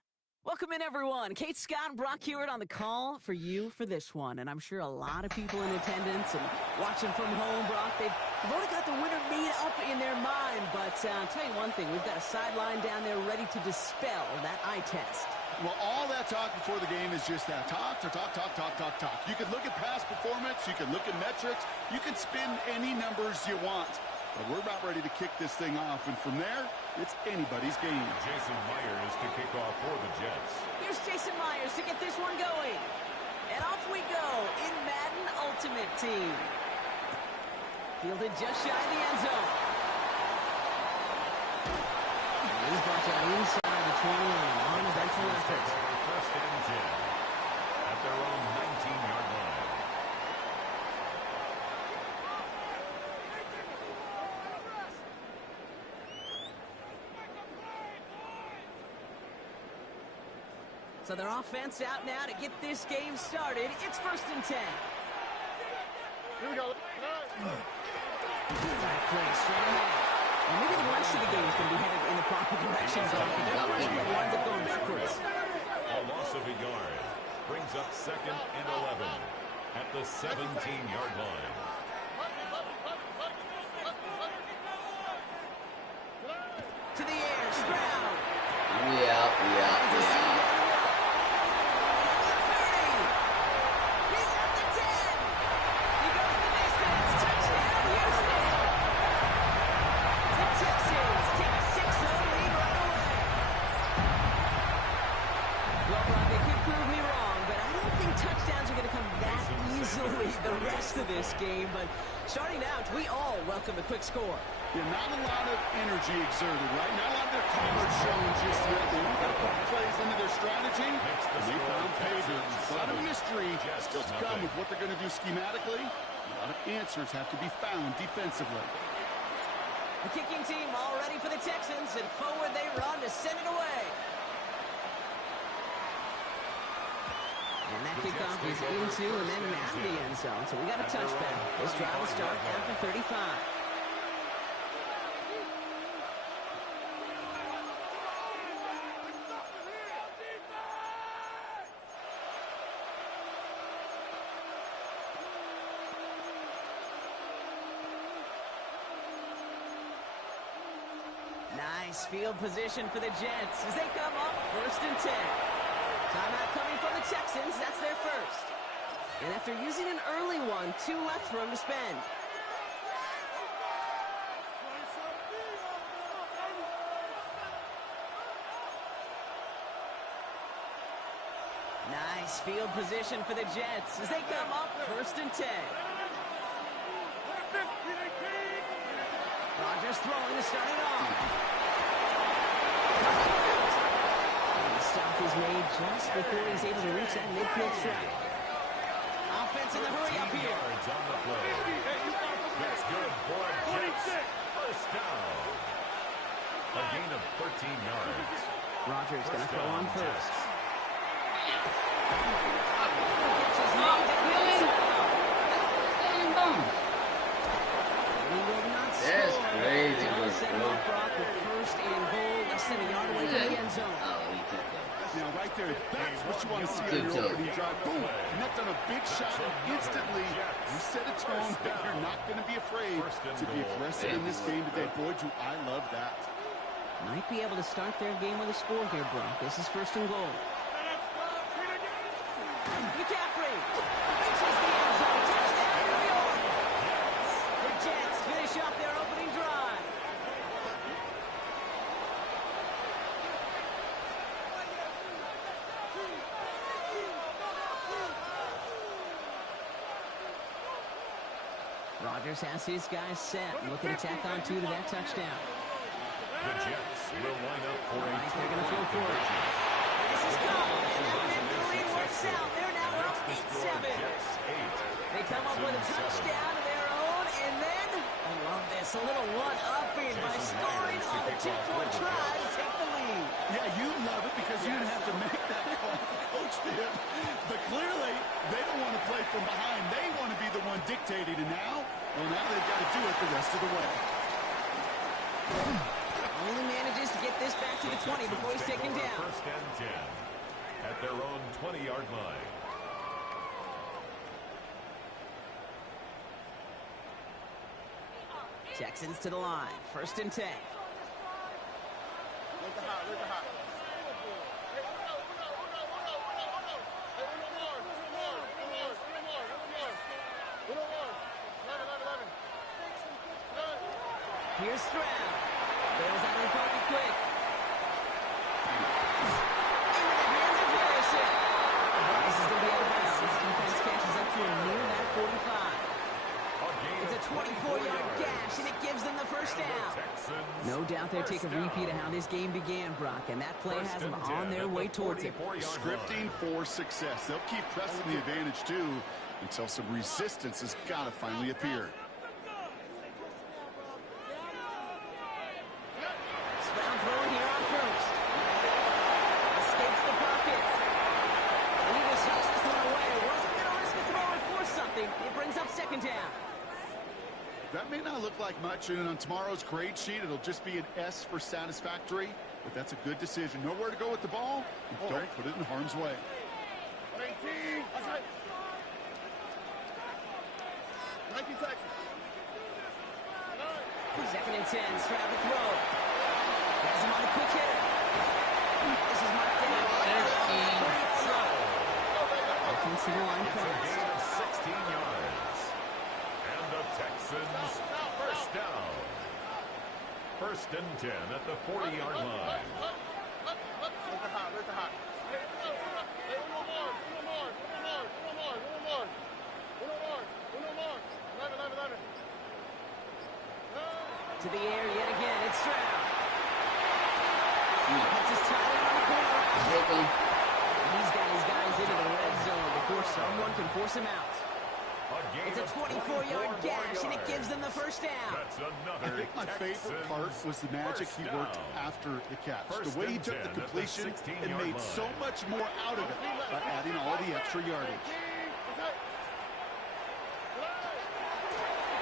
Welcome in, everyone. Kate Scott and Brock Hewitt on the call for you for this one. And I'm sure a lot of people in attendance and watching from home, Brock, they've already got the winner made up in their mind. But I'll tell you one thing. We've got a sideline down there ready to dispel that eye test. Well, all that talk before the game is just that. Talk. You can look at past performance. You can look at metrics. You can spin any numbers you want. But we're about ready to kick this thing off. And from there, it's anybody's game. Jason Myers to kick off for the Jets. Here's Jason Myers to get this one going. And off we go in Madden Ultimate Team. Fielded just shy of the end zone. He's brought down inside the 20 on an uneventful effort. First and 10 at their own 19-yard line. So their offense out now to get this game started. It's first and 10. Here we go. Right play straight ahead. And maybe the rest of the game is going to be headed in the proper direction, but their first play winds up going backwards. A loss of a yard brings up second and 11 at the 17-yard line. To the air, Stroud. Yeah. The rest of this game, but starting out, we all welcome a quick score. Yeah, not a lot of energy exerted, right? Not a lot of their colors showing just yet. They want to put plays into their strategy, and they found pay dirt. A lot of mystery still to come with what they're going to do schematically. A lot of answers have to be found defensively. The kicking team all ready for the Texans, and forward they run to send it away. And that kickoff is into and then out of the end zone. So we got a touchback. This drive will start after 35. Nice field position for the Jets as they come up first and 10. Timeout coming from the Texans. That's their first. And after using an early one, 2 left for them to spend. Nice field position for the Jets as they come up first and 10. Rodgers throwing to start it off. Stop is made just before he's able to reach that midfield strike. Offense in the hurry up here. Yards on the play. That's good for Jets. First down. A gain of 13 yards. Rodgers going to throw on first. He will not That's score. crazy, Thomas set him bro. up, Brock, with first and goal, less than a yard away from the end zone. Oh, he took that. Now, right there, that's what you want to see on your opening drive. Boom, connect on a big shot, and instantly you set a tone that you're not going to be afraid to be aggressive in this game today. Boy, do I love that. Might be able to start their game with a score here, Brock. This is first and goal. McCaffrey reaches the end zone. Touchdown, New York. The Jets finish off their opening drive. Rodgers has his guys set. Looking to tack on two to that touchdown. The Jets will line up for a They're going to throw for it. And this is Cup. And that victory works out. They're now up 8-7. They come up with a touchdown of their own. And then, I love this, a little one-upping by scoring on the two-point try to take the lead. Yeah, you love it because you didn't have to make that call. Coach did. But clearly, they don't want to play from behind. They want to be the one dictating. And now, well, now they've got to do it the rest of the way. Only manages to get this back to the 20 before he's taken down. First and 10 at their own 20-yard line. Texans to the line. First and 10. Here's Stroud. Bails out of the pocket quick. Into the hands of Harrison. This is going to be out of bounds. This defense catches up to him near that 45. It's a 24-yard gash, and it gives them the first down. No doubt they'll take a repeat of how this game began, Brock, and that play has them on their way towards it. Scripting for success. They'll keep pressing the advantage, too, until some resistance has got to finally appear. Stroud throwing here on first. Escapes the pocket. And he just hucks this one away. Wasn't going to risk a throw and force something. It brings up second down. That may not look like much, and on tomorrow's grade sheet, it'll just be an S for satisfactory, but that's a good decision. Nowhere to go with the ball, and don't put it in harm's way. Second and 10, Stroud to throw. Has him on a quick hitter. This is marked down. 13. Offensive line crossed. 16 yards. And the Texans first down. First and 10 at the 40-yard line. To the air yet again, it's Stroud. Hits his tight end on the corner. He's got his guys into the red zone before someone can force him out. It's a 24-yard gash, and it gives them the first down. That's I another think my favorite part was the magic he worked after the catch. The way he took the completion and made so much more out of it by adding all the extra yardage.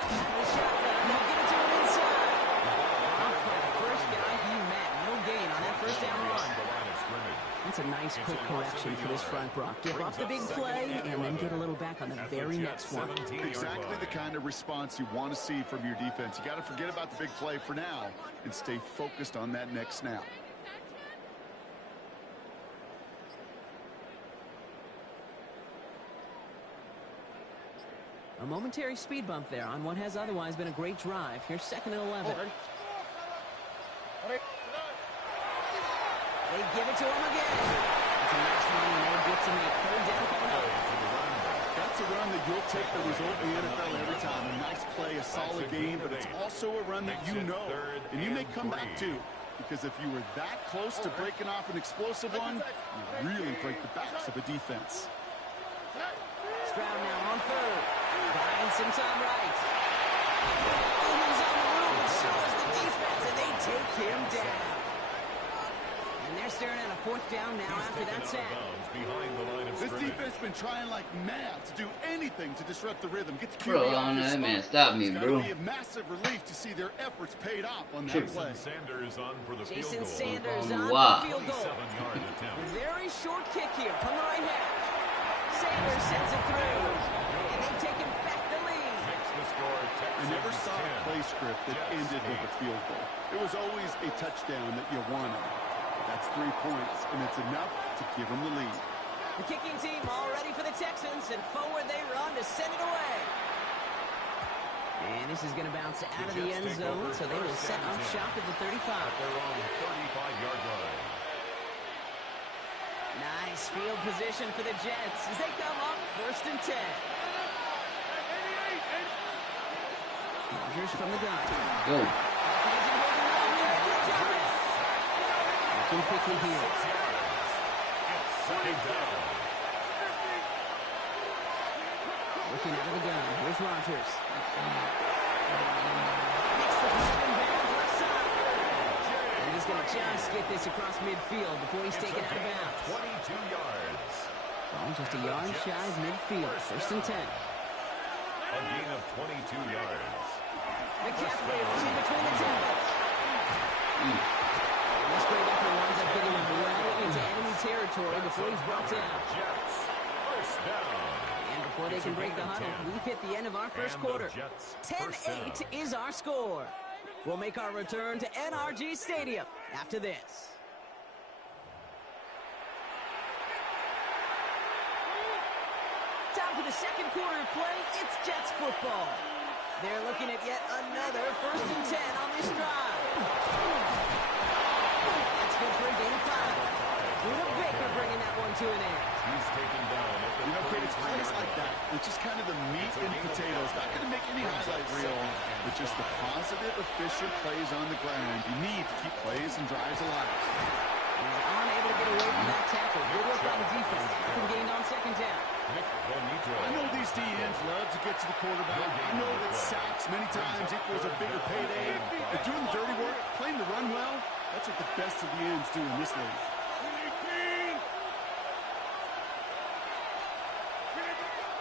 The shotgun, they'll give it to him inside. Off by the first guy he met. No gain on that first down run. That's a nice quick correction for this front, Brock. Give up the big play and then get a little back on the very next one. Exactly the kind of response you want to see from your defense. You got to forget about the big play for now and stay focused on that next snap. A momentary speed bump there on what has otherwise been a great drive. Here's second and 11. They give it to him again. It's a nice run, and that gets him a third down coming up. That's a run that you'll take the result in the NFL every time. A nice play, a solid game, but it's also a run that you know, and you may come back to. Because if you were that close to breaking off an explosive one, you really break the backs of a defense. Stroud now on third. Buying some time right. He's on the move, and so is the defense, and they take him down. And they're staring at a 4th fourth down now after that sack. This defense has been trying like mad to do anything to disrupt the rhythm. Get the Bro, QB off his that man, spot. stop me, It's bro. gotta be a massive relief to see their efforts paid off on that play. Sanders on for the Jason field goal. Sanders on Wow. the field goal. 7-yard attempt. Very short kick here from the right hash. Sanders sends it through. And they've taken back the lead. Makes the score I never saw a 10. play script that ended with a field goal. It was always a touchdown that you wanted. That's 3 points, and it's enough to give them the lead. The kicking team all ready for the Texans, and forward they run to send it away. And this is going to bounce out of the end zone, so they will set up shop at the 35. At their own 35-yard line. Nice field position for the Jets as they come up 1st and 10. Rodgers from the gun. Go. Looking quickly here. Second down. Looking out of the gun. Here's Rodgers. Makes the play in bounds left side. And he's going to just get this across midfield before he's taken out of bounds. 22 yards. Well, just a yard shy of midfield. 1st and 10. A gain of 22 yards. McCaffrey running between the tackles. This great effort winds up getting him well into enemy territory before he's brought down. Jets. First down. And before they can break the huddle, we've hit the end of our first quarter. 10-8 is our score. We'll make our return to NRG Stadium after this. Time for the second quarter of play. It's Jets football. They're looking at yet another 1st and 10 on this drive. That's good for a gain of 5. Buda Baker bringing that one to an end. He's taken down at the You know, Kate, it's plays like that. It's just kind of the meat and potatoes. Not going to make any highlight reel, but just the positive, efficient plays on the ground. You need to keep plays and drives alive. He's unable to get away from that tackle. Good work by the defense. Nothing gained on 2nd down. I know these DNs love to get to the quarterback. I know that sacks many times equals a bigger payday. But doing the dirty work, playing the run well, that's what the best of the ends do in this league.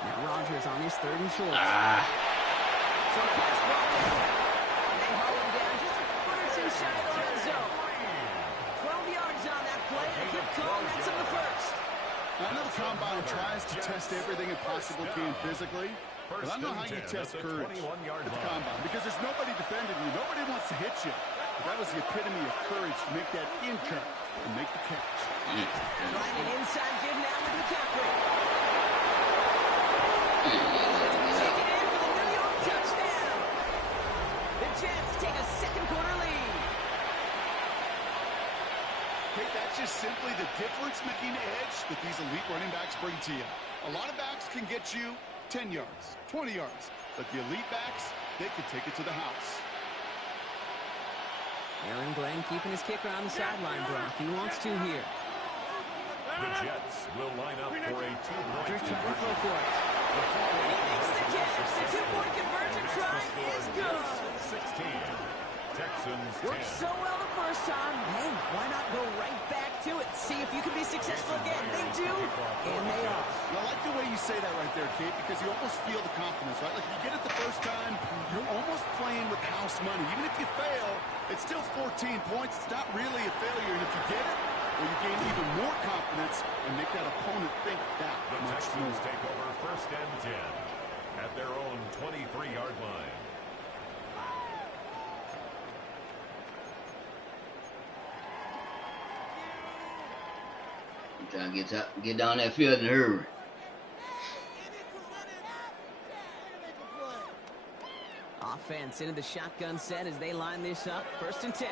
Now Rodgers on his 3rd and short. So pass ball in. And they haul him down just a foot or two shy of the red zone. 12 yards on that play. And a good call. That's on the 1st. I know the Combine tries to test everything it possibly can physically, but I know how you test courage at the Combine, because there's nobody defending you. Nobody wants to hit you. But that was the epitome of courage to make that in cut and make the catch. Trying an inside give now with McCaffrey. Take it in for the New York touchdown. The Jets take a second quarter lead. Okay, that's just simply the difference-making edge that these elite running backs bring to you. A lot of backs can get you 10 yards, 20 yards, but the elite backs, they can take it to the house. Aaron Glenn keeping his kicker on the sideline, Brock. He wants to here. The Jets will line up for a 2-point Rodgers trying to throw conversion. for it. And he makes the catch. The 2-point conversion try is good. 16. Texans 10. Worked so well the first time. Hey, why not go right back to it? See if you can be successful again. They do, and they are. Well, I like the way you say that right there, Kate, because you almost feel the confidence, right? Like, you get it the first time, you're almost playing with house money. Even if you fail, it's still 14 points. It's not really a failure. And if you get it, well, you gain even more confidence and make that opponent think that The much Texans more. take over 1st and 10 at their own 23-yard line. Trying to get down that field in a hurry. Offense into the shotgun set as they line this up. 1st and 10.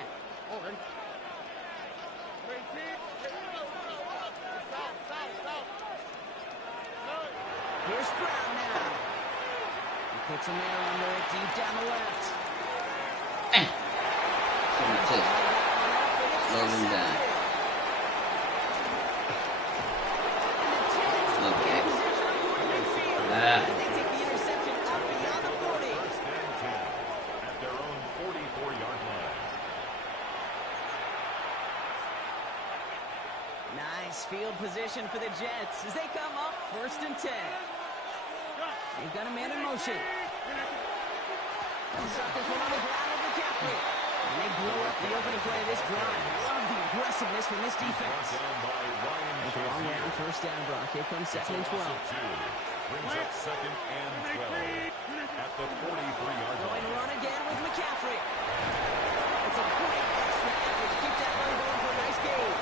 Here's Stroud now. He puts him there under it, deep down the left. Slow him down. Okay. As they take the interception up beyond the 40. 1st and 10 at their own 44-yard line. Nice field position for the Jets as they come up 1st and 10. They've got a man in motion. They'll start this one on the ground with McCaffrey. And they blow up the opening play of this drive. Love the aggressiveness from this defense. With a long round, 1st down, Brock. Here comes 2nd and 12. Brings up 2nd and 12 at the 43-yard line. Going run again with McCaffrey. It's a great extra effort to keep that run going for a nice gain.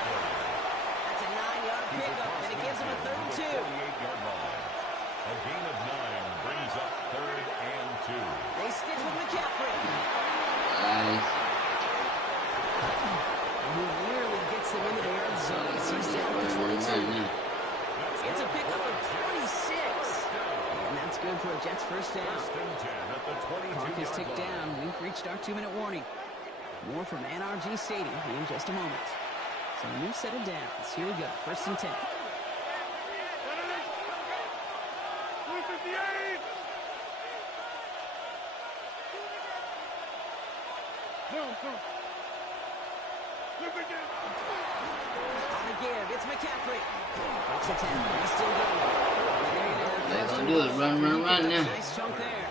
That's a 9-yard pickup, and it gives him a 3rd and 2. 48-yard line. A gain of 9 brings up 3rd and 2. They stick with McCaffrey. Nice. Who nearly gets them into the red zone. He's down at the 22. It's a pickup of 26. And that's good for a Jets 1st down. 1st and 10 at the 22-yard Clock is ticked line. down. We've reached our 2-minute warning. More from NRG Stadium in just a moment. So a new set of downs. Here we go. 1st and 10. On the give, it's McCaffrey. It's a 10. He's still going. They're going to do it. Run now. Nice chunk there.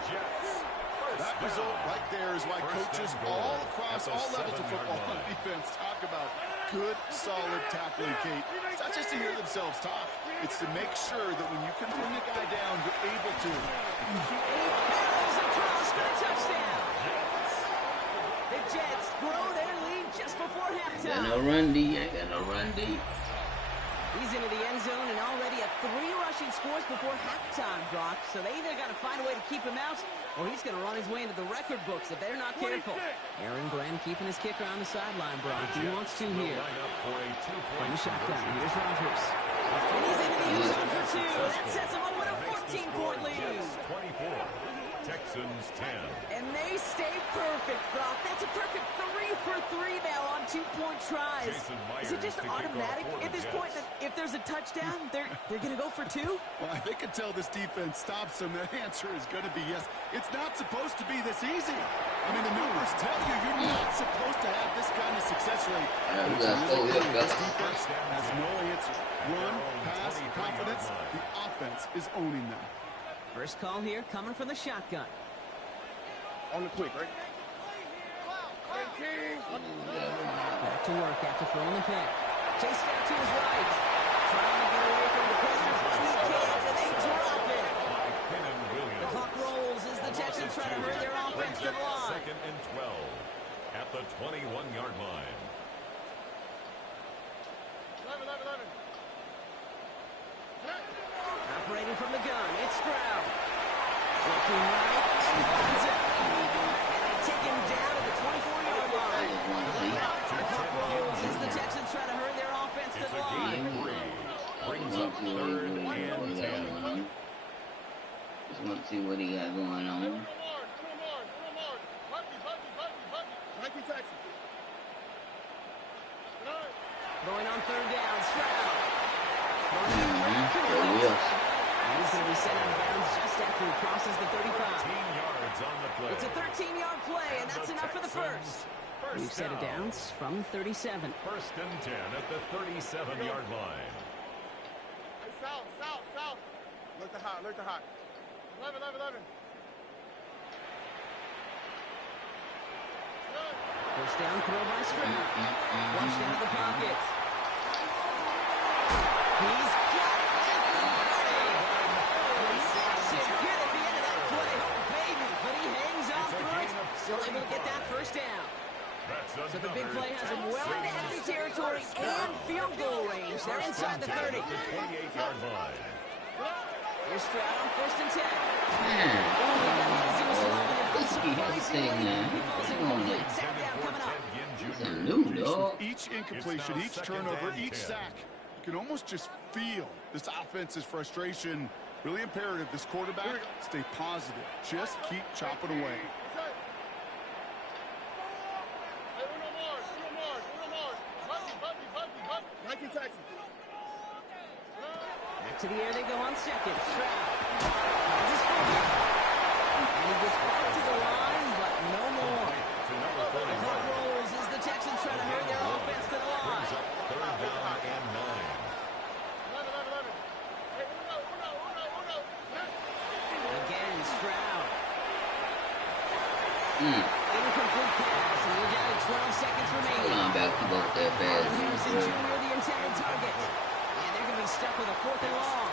That result right there is why coaches all across all levels of football on defense talk about good, solid tackling, Kate. It's not just to hear themselves talk. It's to make sure that when you can bring a guy down, you're able to. Barrels across for a touchdown. The Jets grow their lead just before halftime. Got no run D. I got no run D. He's into the end zone and already at 3 rushing scores before halftime, Brock. So they either got to find a way to keep him out, or he's going to run his way into the record books if they're not careful. Aaron Glenn keeping his kicker on the sideline, Brock. He wants to here. From the shotgun, here's Rodgers. And he's into the end zone for 2. That sets him up with a 14-point lead. 24. Texans 10. And they stay perfect, Brock. That's a perfect 3 for 3 now on 2-point tries. Is it just automatic at this point that if there's a touchdown, they're going to go for 2? Well, I think until this defense stops them, the answer is going to be yes. It's not supposed to be this easy. I mean, the numbers tell you you're not supposed to have this kind of success rate. This defense has no answer. Run, pass, confidence. The offense is owning them. First call here coming from the shotgun. On the quick, right? Back to work after throwing the pick. Chased out to his right. Trying to get away from the pressure, but he can't, and they drop it. The clock rolls as the Texans try to hurry their offense to the line. 2nd and 12 at the 21-yard line. Operating from the gun, it's Stroud. Looking right, and he finds it. And they take him down at the 24-yard line. The clock rolls as the Texans try to hurry their offense to the line. Brings up 3rd and 10. Just want to see what he got going on. Going on 3rd down, Stroud. He's going to be sent out of bounds just after he crosses the 35. 13 yards on the play. It's a 13-yard play, and that's enough for the first. We've set it downs from 37. 1st and 10 at the 37-yard line. Hey, south. Look to hot. 11. First down throw by Stroud. Flushed out of the pocket. He's got it at the 30. Massive hit at the end of that play. Oh, baby. But he hangs on through it. Still able to get that first down. So the big play has him well into enemy territory and field goal range. They're inside the 30. The 28-yard line. Here's Stroud on 1st and 10. Man. Oh, he got hit as he was looking at This be his thing, man. He falls incomplete. Sack down coming up. It's a new dog. Each incompletion, each turnover, each sack, you can almost just feel this offense's frustration. Really imperative this quarterback stay positive. Just keep chopping away. Back to the air they go on 2nd. Stroud. Finds his fullback. And he gets back to the line, but no more. The clock rolls as the Texans try to hurry their offense to the line. 3rd down and 9. fast. Harrison Jr., the intended target. And they're going to be stuck with a 4th and long.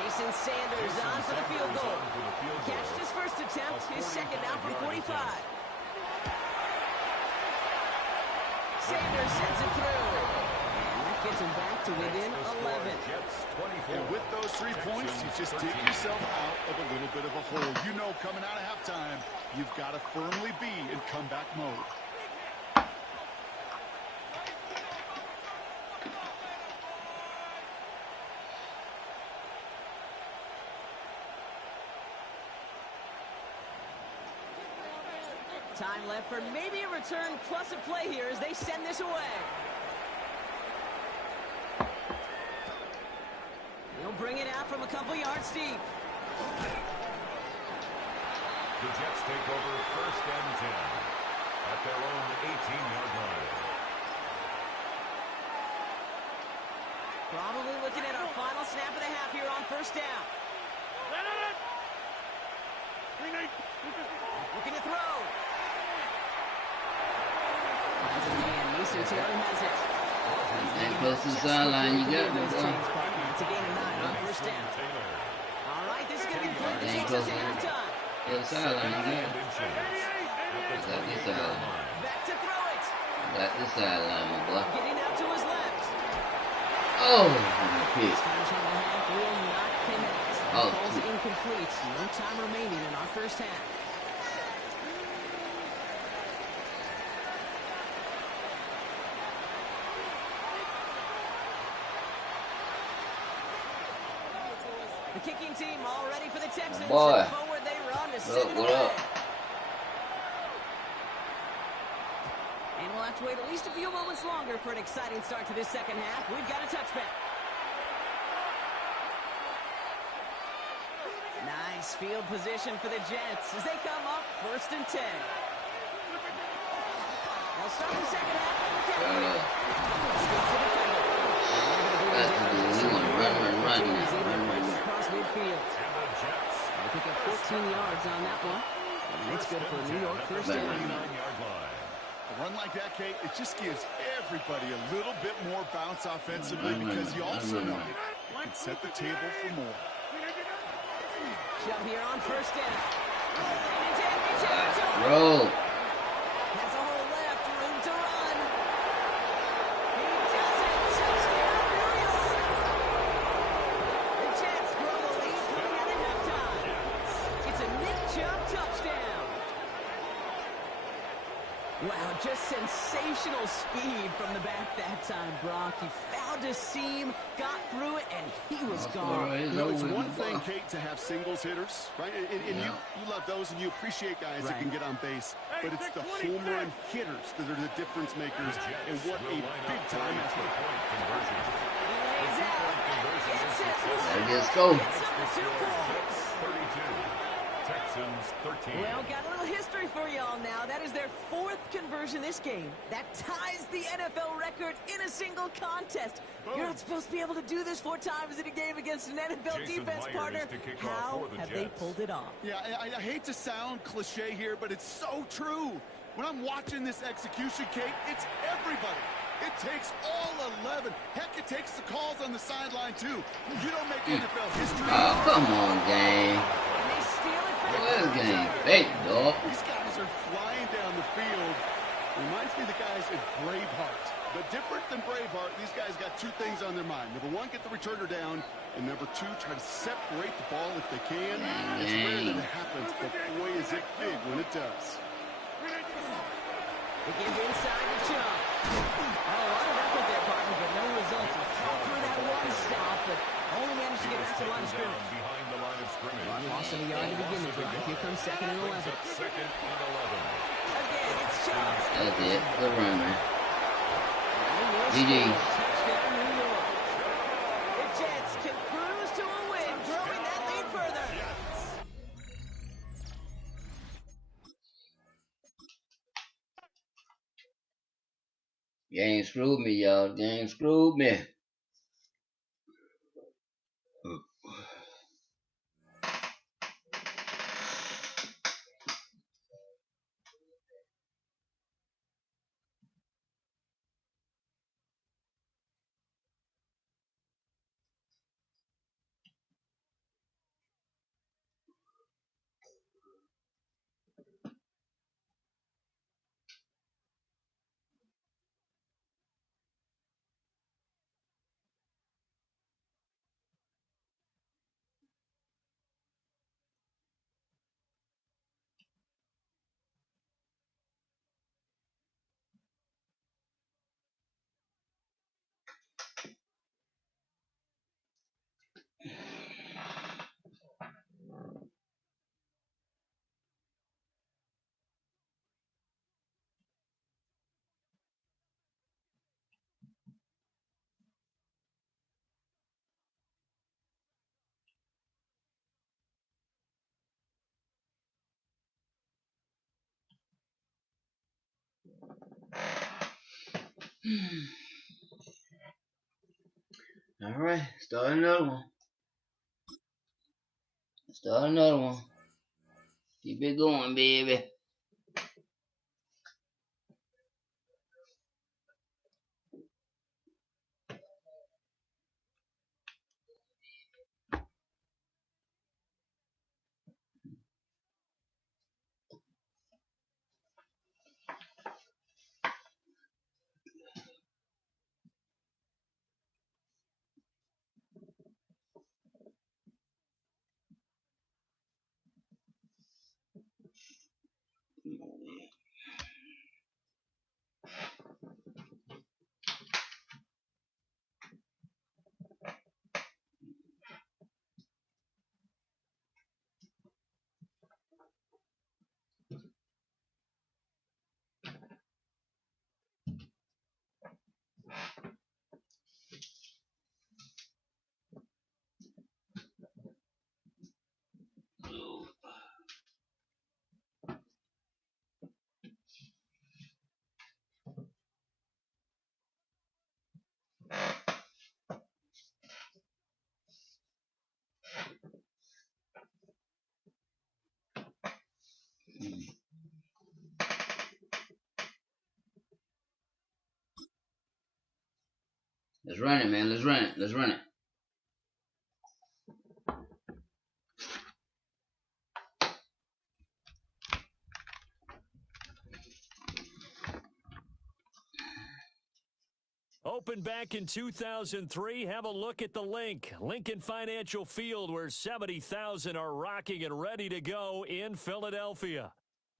Jason Sanders on for the field goal. Catched his first attempt, his second now from 45. Sanders sends it through. And that gets him back to within 11. And with those 3 points, you just dig yourself out of a little bit of a hole. You know, coming out of halftime, you've got to firmly be in comeback mode. Time left for maybe a return plus a play here as they send this away. He'll bring it out from a couple yards deep. The Jets take over 1st and 10 at their own 18-yard line. Probably looking at our final snap of the half here on 1st down. Looking to throw. Mason Taylor has it. And close to the sideline, you got me, boy. It's a gain of 9 on 1st down. All right, this is going to be good. Ain't close to halftime. Yeah, the sideline, you got it. Got this sideline. Back to throw it. Got this sideline, my boy. Getting out to his left. Oh, pick. First on the half will not connect. Oh, Ball's incomplete. No time remaining in our 1st half. The kicking team all ready for the Texans. Boy. Forward they run to send it What away. up? And we'll have to wait at least a few moments longer for an exciting start to this 2nd half. We've got a touchback. Nice field position for the Jets as they come up 1st and 10. They'll start the 2nd half on the carry. That's the deal. You want to run now. Across midfield. They pick up 14 yards on that one. And it's good for a New York 1st down. A run like that, Kate, it just gives everybody a little bit more bounce offensively because you also know you can set the table for more. Shove here on 1st down. And it's empty territory. Roll. Has a hole left, room to run. He does it. Touchdown, New York. The Jets grow the lead coming out of halftime. It's a Nick Chubb touchdown. Wow, just sensational speed from the back that time, Brock. He found a seam, got through it, and he was gone. You know, it's one thing, Kate, to have singles hitters, right? And you love those, and you appreciate guys that can get on base. But it's the home run hitters that are the difference makers, and what a big-time effort. He lays out and gets it. Let's go. Gets up to 2 points. 32. Texans 13. Well, got a little history for y'all now. That is their 4th conversion this game. That ties the NFL record in a single contest. You're not supposed to be able to do this 4 times in a game against an NFL Jason defense Myers partner. to kick How off for the have they Jets. pulled it off? Yeah, I hate to sound cliche here, but it's so true. When I'm watching this execution, Kate, it's everybody. It takes all 11. Heck, it takes the calls on the sideline, too. You don't make NFL history. Oh, come on, gang. And they steal it back. What is game? Fake, dog. These guys are flying down the field. Reminds me of the guys at Braveheart. But different than Braveheart, these guys got 2 things on their mind. Number 1, get the returner down. And number 2, try to separate the ball if they can. It's rare that it happens, but boy, is it big when it does. They give inside the Chubb. Oh, a lot of effort there, partner, but no results. He fought through that one stop, but only managed to get back to the line of scrimmage. Behind the line of scrimmage. Lost him a yard to begin the drive. Here comes 2nd and 11. Second and 11. Again, it's Chubb. That's it. Good run, man. GG. GG. Touchdown, New York. The Jets can cruise to a win, growing that lead further. Game screwed me, y'all. Game screwed me. All right, start another one. Start another one. Keep it going, baby. Let's run it, man. Let's run it. Let's run it. Opened back in 2003. Have a look at the link. Lincoln Financial Field, where 70,000 are rocking and ready to go in Philadelphia.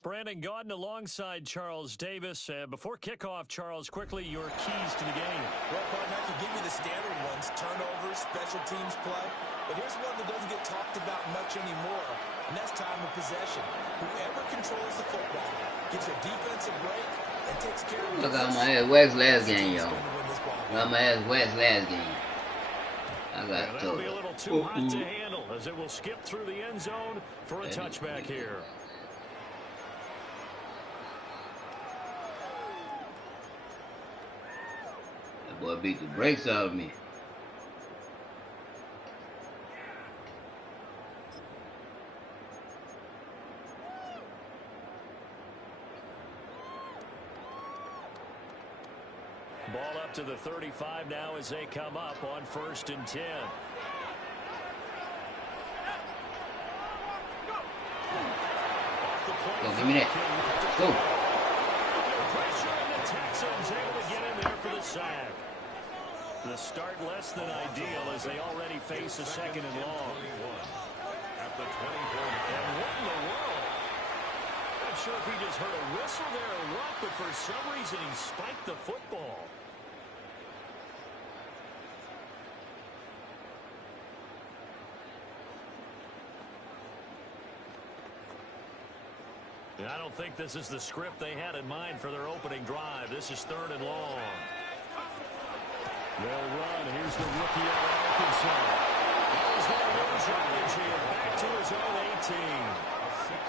Brandon Gaudin alongside Charles Davis. Before kickoff, Charles, quickly, your keys to the game. Well, partner, I can give you the standard ones, turnovers, special teams play. But here's one that doesn't get talked about much anymore, and that's time of possession. Whoever controls the football gives a defensive break and takes care of Look, I got my ass waxed last game, y'all. Got my ass waxed last game. I got that'll be a little too hot to handle as it will skip through the end zone for a touchback here. That boy beat the brakes out of me. Ball up to the 35 now as they come up on 1st and 10. Go, give me that. Go. Pressure, and the Texans able to get in there for the sack. The start less than ideal as they already face a 2nd and long. At the 20-point And what in the world? Not sure if he just heard a whistle there or what, but for some reason he spiked the football. I don't think this is the script they had in mind for their opening drive. This is 3rd and long. They'll run. Here's the rookie out of Arkansas. He's going to lose yardage here. Back to his own 18.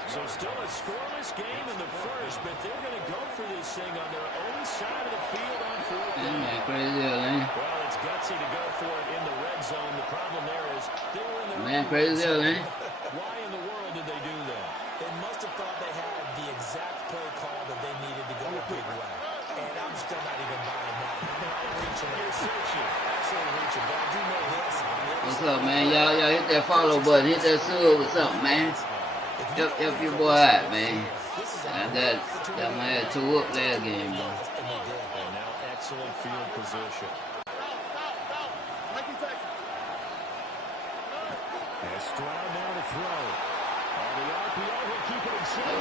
So still a scoreless game in the first, but they're going to go for this thing on their own side of the field on 4th down. Well, it's gutsy to go for it in the red zone. The problem there is they were in their own red zone. Why in the world did they do that? They must have thought they had the exact play call that they needed to go a big way. And I'm still not even buying that. I'm reaching. You're searching. Absolutely reaching. But I do know this. What's up, man? Y'all hit that follow button. Hit that sub. What's up, man? Help your boy out, man. I got my ass tore up last game, bro. And now excellent field position. And Stroud now to throw. On the RPO, he'll keep it himself.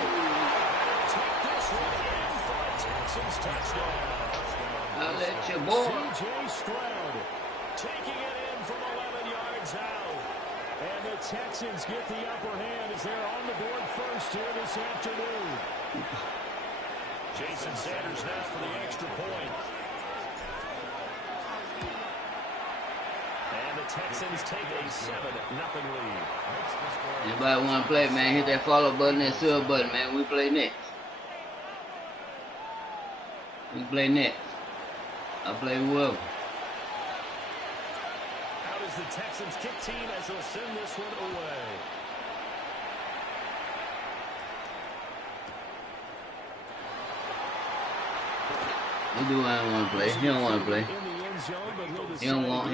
Take this one in for a Texans touchdown. I'll let your boy. C.J. Stroud taking it in from 11 yards out. And the Texans get the upper hand as they're on the board first here this afternoon. Jason Sanders now for the extra point. And the Texans take a 7-0 lead. Anybody want to play, man? Hit that follow button, that sub button, man. We play next. We play next. I play whoever. Out is the Texans kick team as they'll send this one away. He do I don't want to play. He don't want to play. He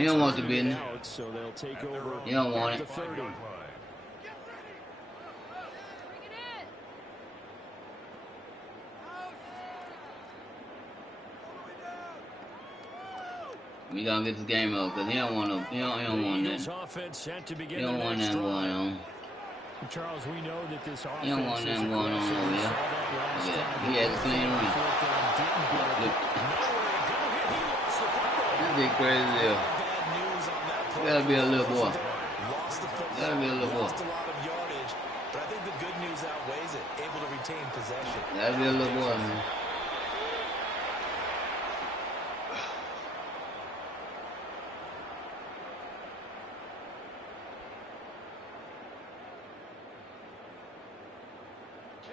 don't want to be in there. He don't want it. We gotta get this game up because he don't want no. He don't want that. He don't want that going on. Charles, we know that this offense He don't want that going on over here. Yeah, he has a clean run. Look. This big crazy deal. Gotta be a little boy. Gotta be a little boy. Lost a lot of yardage, but I think the good news outweighs it. Able to retain possession. Gotta be a little boy, man.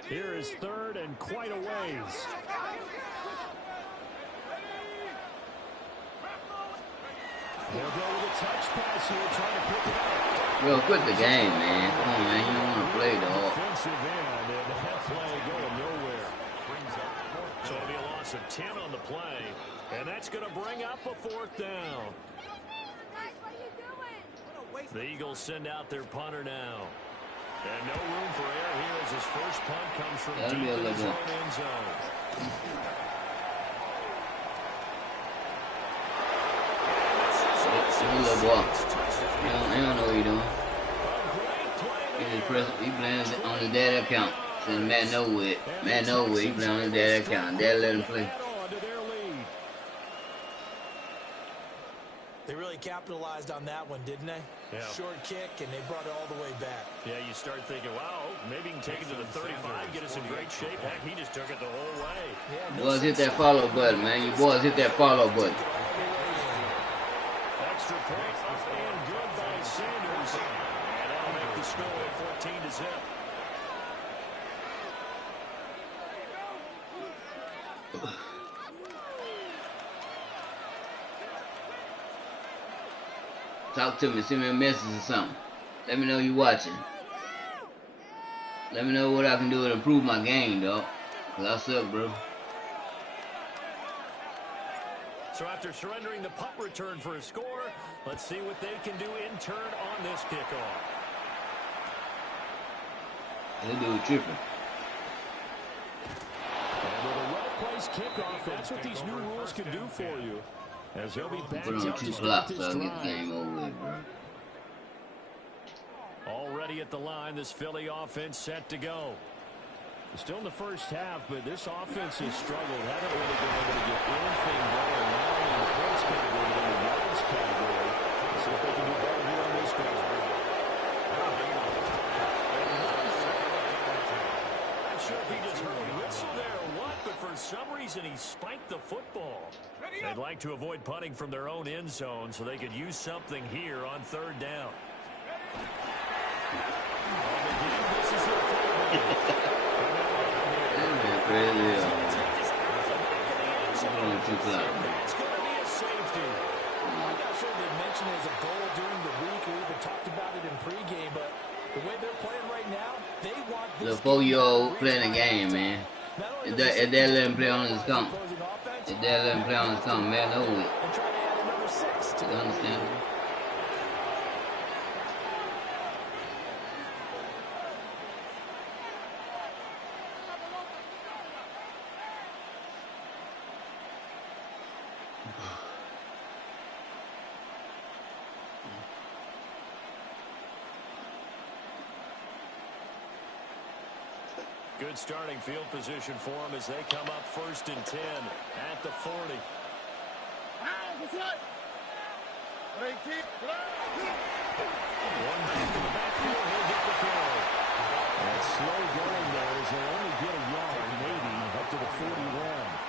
Here is third and quite a ways. They'll go with a touch pass here, trying to pick it up. Bro, quit the game, man. Come on, man. You don't want to play, dog. Defensive end, and that play going nowhere. So it'll be a loss of 10 on the play, and that's going to bring up a fourth down. The Eagles send out their punter now. And no room for error here as his first punt comes from deep in his own end zone. Little boy. He don't know what he's doing. He playing on his dad account. Since Matt Norwood. Matt Norwood, he playing on his dad account. Dad let him play. They really capitalized on that one, didn't they? Yeah. Short kick, and they brought it all the way back. Yeah, you start thinking, wow, maybe he can take it to the 35, get us in great shape. Heck, he just took it the whole way. Yeah, Boys, hit that follow button, man. You boys hit that follow button. Extra point up and good by Sanders. And that'll make the score 14-0. Talk to me, send me a message or something. Let me know you watching. Let me know what I can do to improve my game, dog. Cause I suck, bro. So after surrendering the punt return for a score, let's see what they can do in turn on this kickoff. They do it tripping. And with a well-placed kickoff, that's what these new rules can do for you. As he'll be back Put on out 2 to start blocks this so I can get the drive. game over with, bro. Already at the line, this Philly offense set to go. Still in the first half, but this offense has struggled. Haven't really been able to get anything going, not only in the points category, but in the yards category. Let's see if they can do better here on this drive. Not sure if he just heard a whistle there or what, but for some reason he spiked the football. They'd like to avoid punting from their own end zone so they could use something here on third down. This is their quarterback. Crazy. It's going to be a safety. I'm not sure they mentioned it as a goal during the week or even talked about it in pregame, but the way they're playing right now, they want this. The 4-year-old playing the game, man. If they let him play on his comp. If they let him play on his comp, man, know it. You understand? Good starting field position for them as they come up 1st and 10 at the 40. One back in the backfield, he'll get the carry. And slow going there as they only get a yard, maybe up to the 41.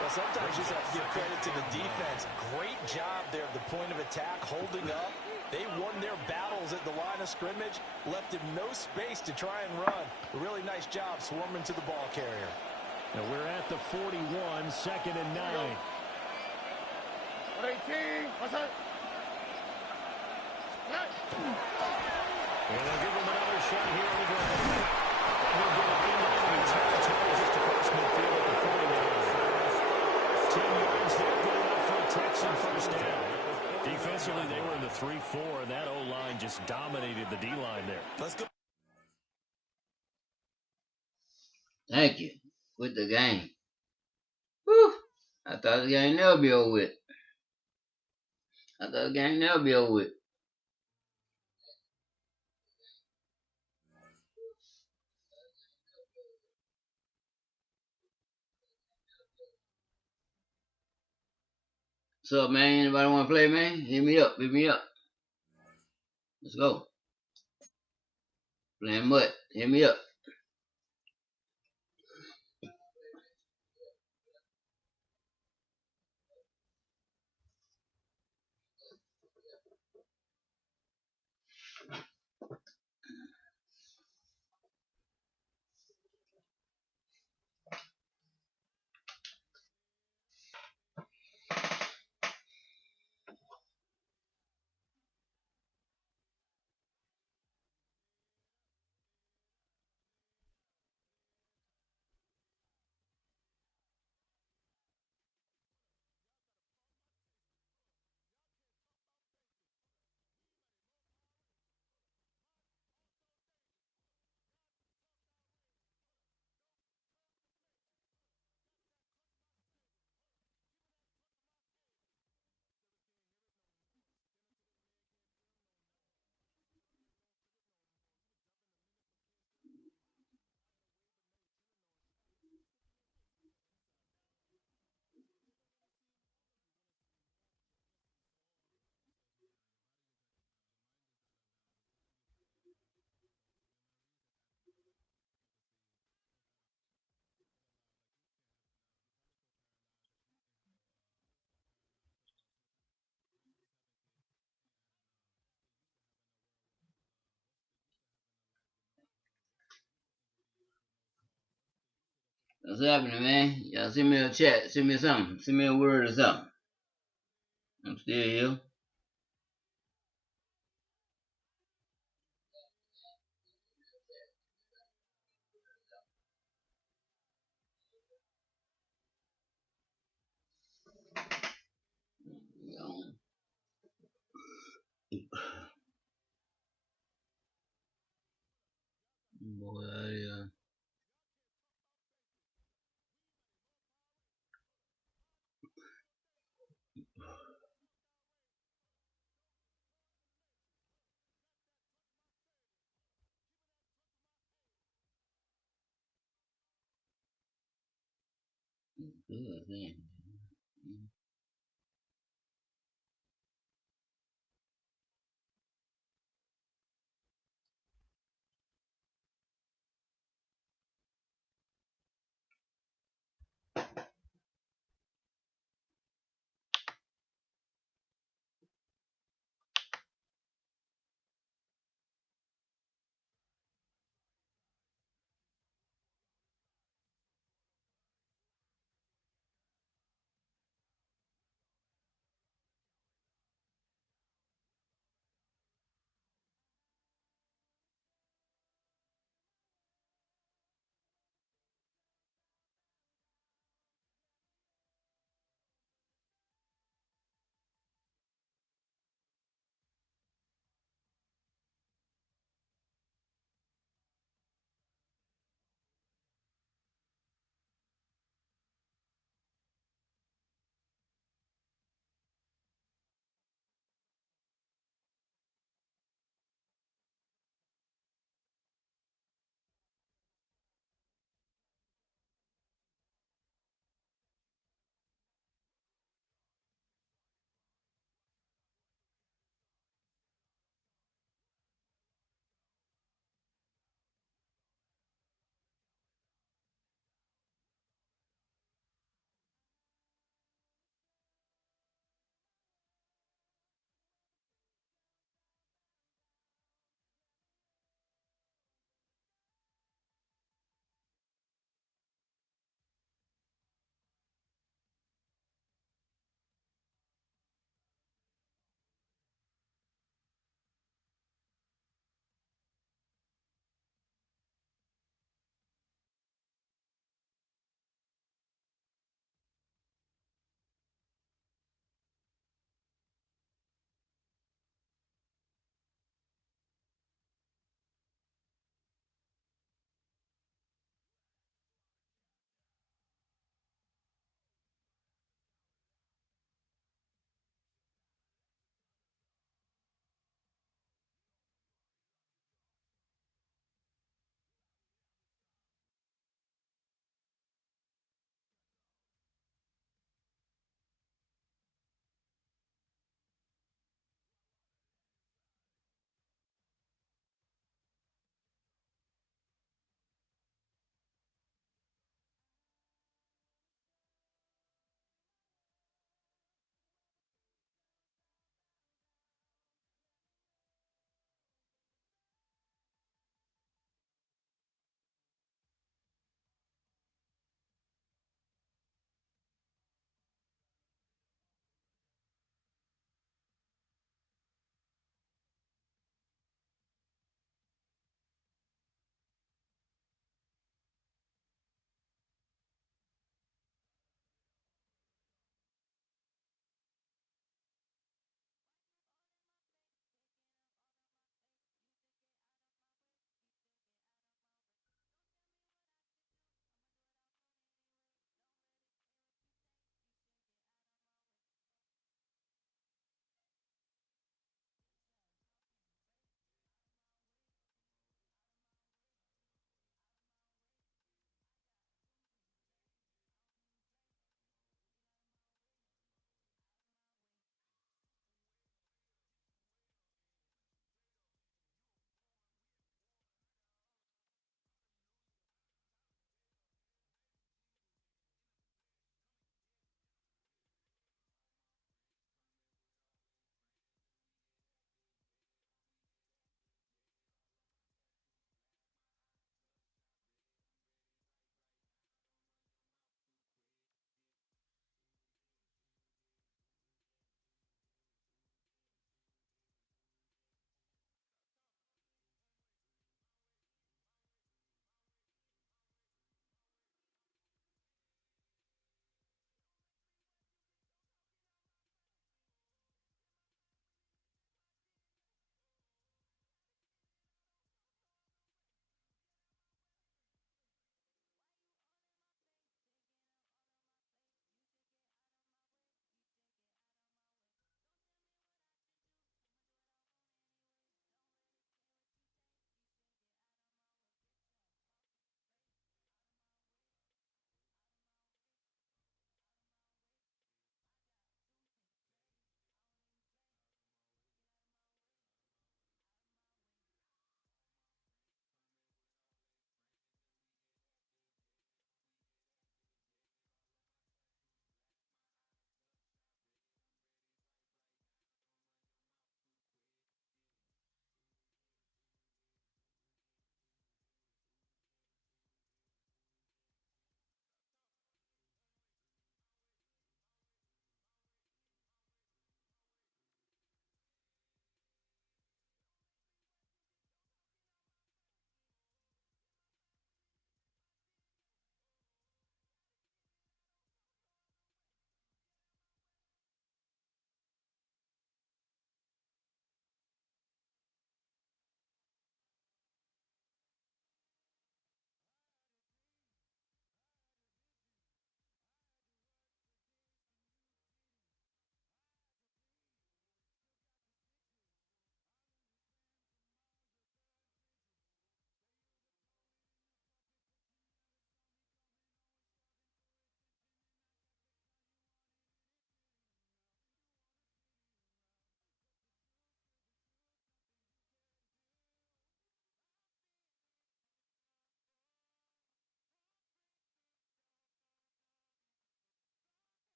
Well, sometimes you just have to give credit to the defense. Great job there at the point of attack, holding up. They won their battles at the line of scrimmage, left him no space to try and run. A really nice job swarming to the ball carrier. And we're at the 41, 2nd and 9. 18, what's that? And they'll give him another shot here on the ground. He'll get it in territory just across midfield at the 49. 10 yards there, going up for a Texan first down. Defensively, they were in the 3-4, and that O-line just dominated the D-line there. Let's go. Thank you. With the game. Whew. I thought the game never be over with. I thought the game never be over with. What's up, man? Anybody want to play, man? Hit me up. Hit me up. Let's go. Playing mud. Hit me up. What's happening, man? Y'all send me a chat. Send me something. Send me a word or something. I'm still here. Boy, good thing.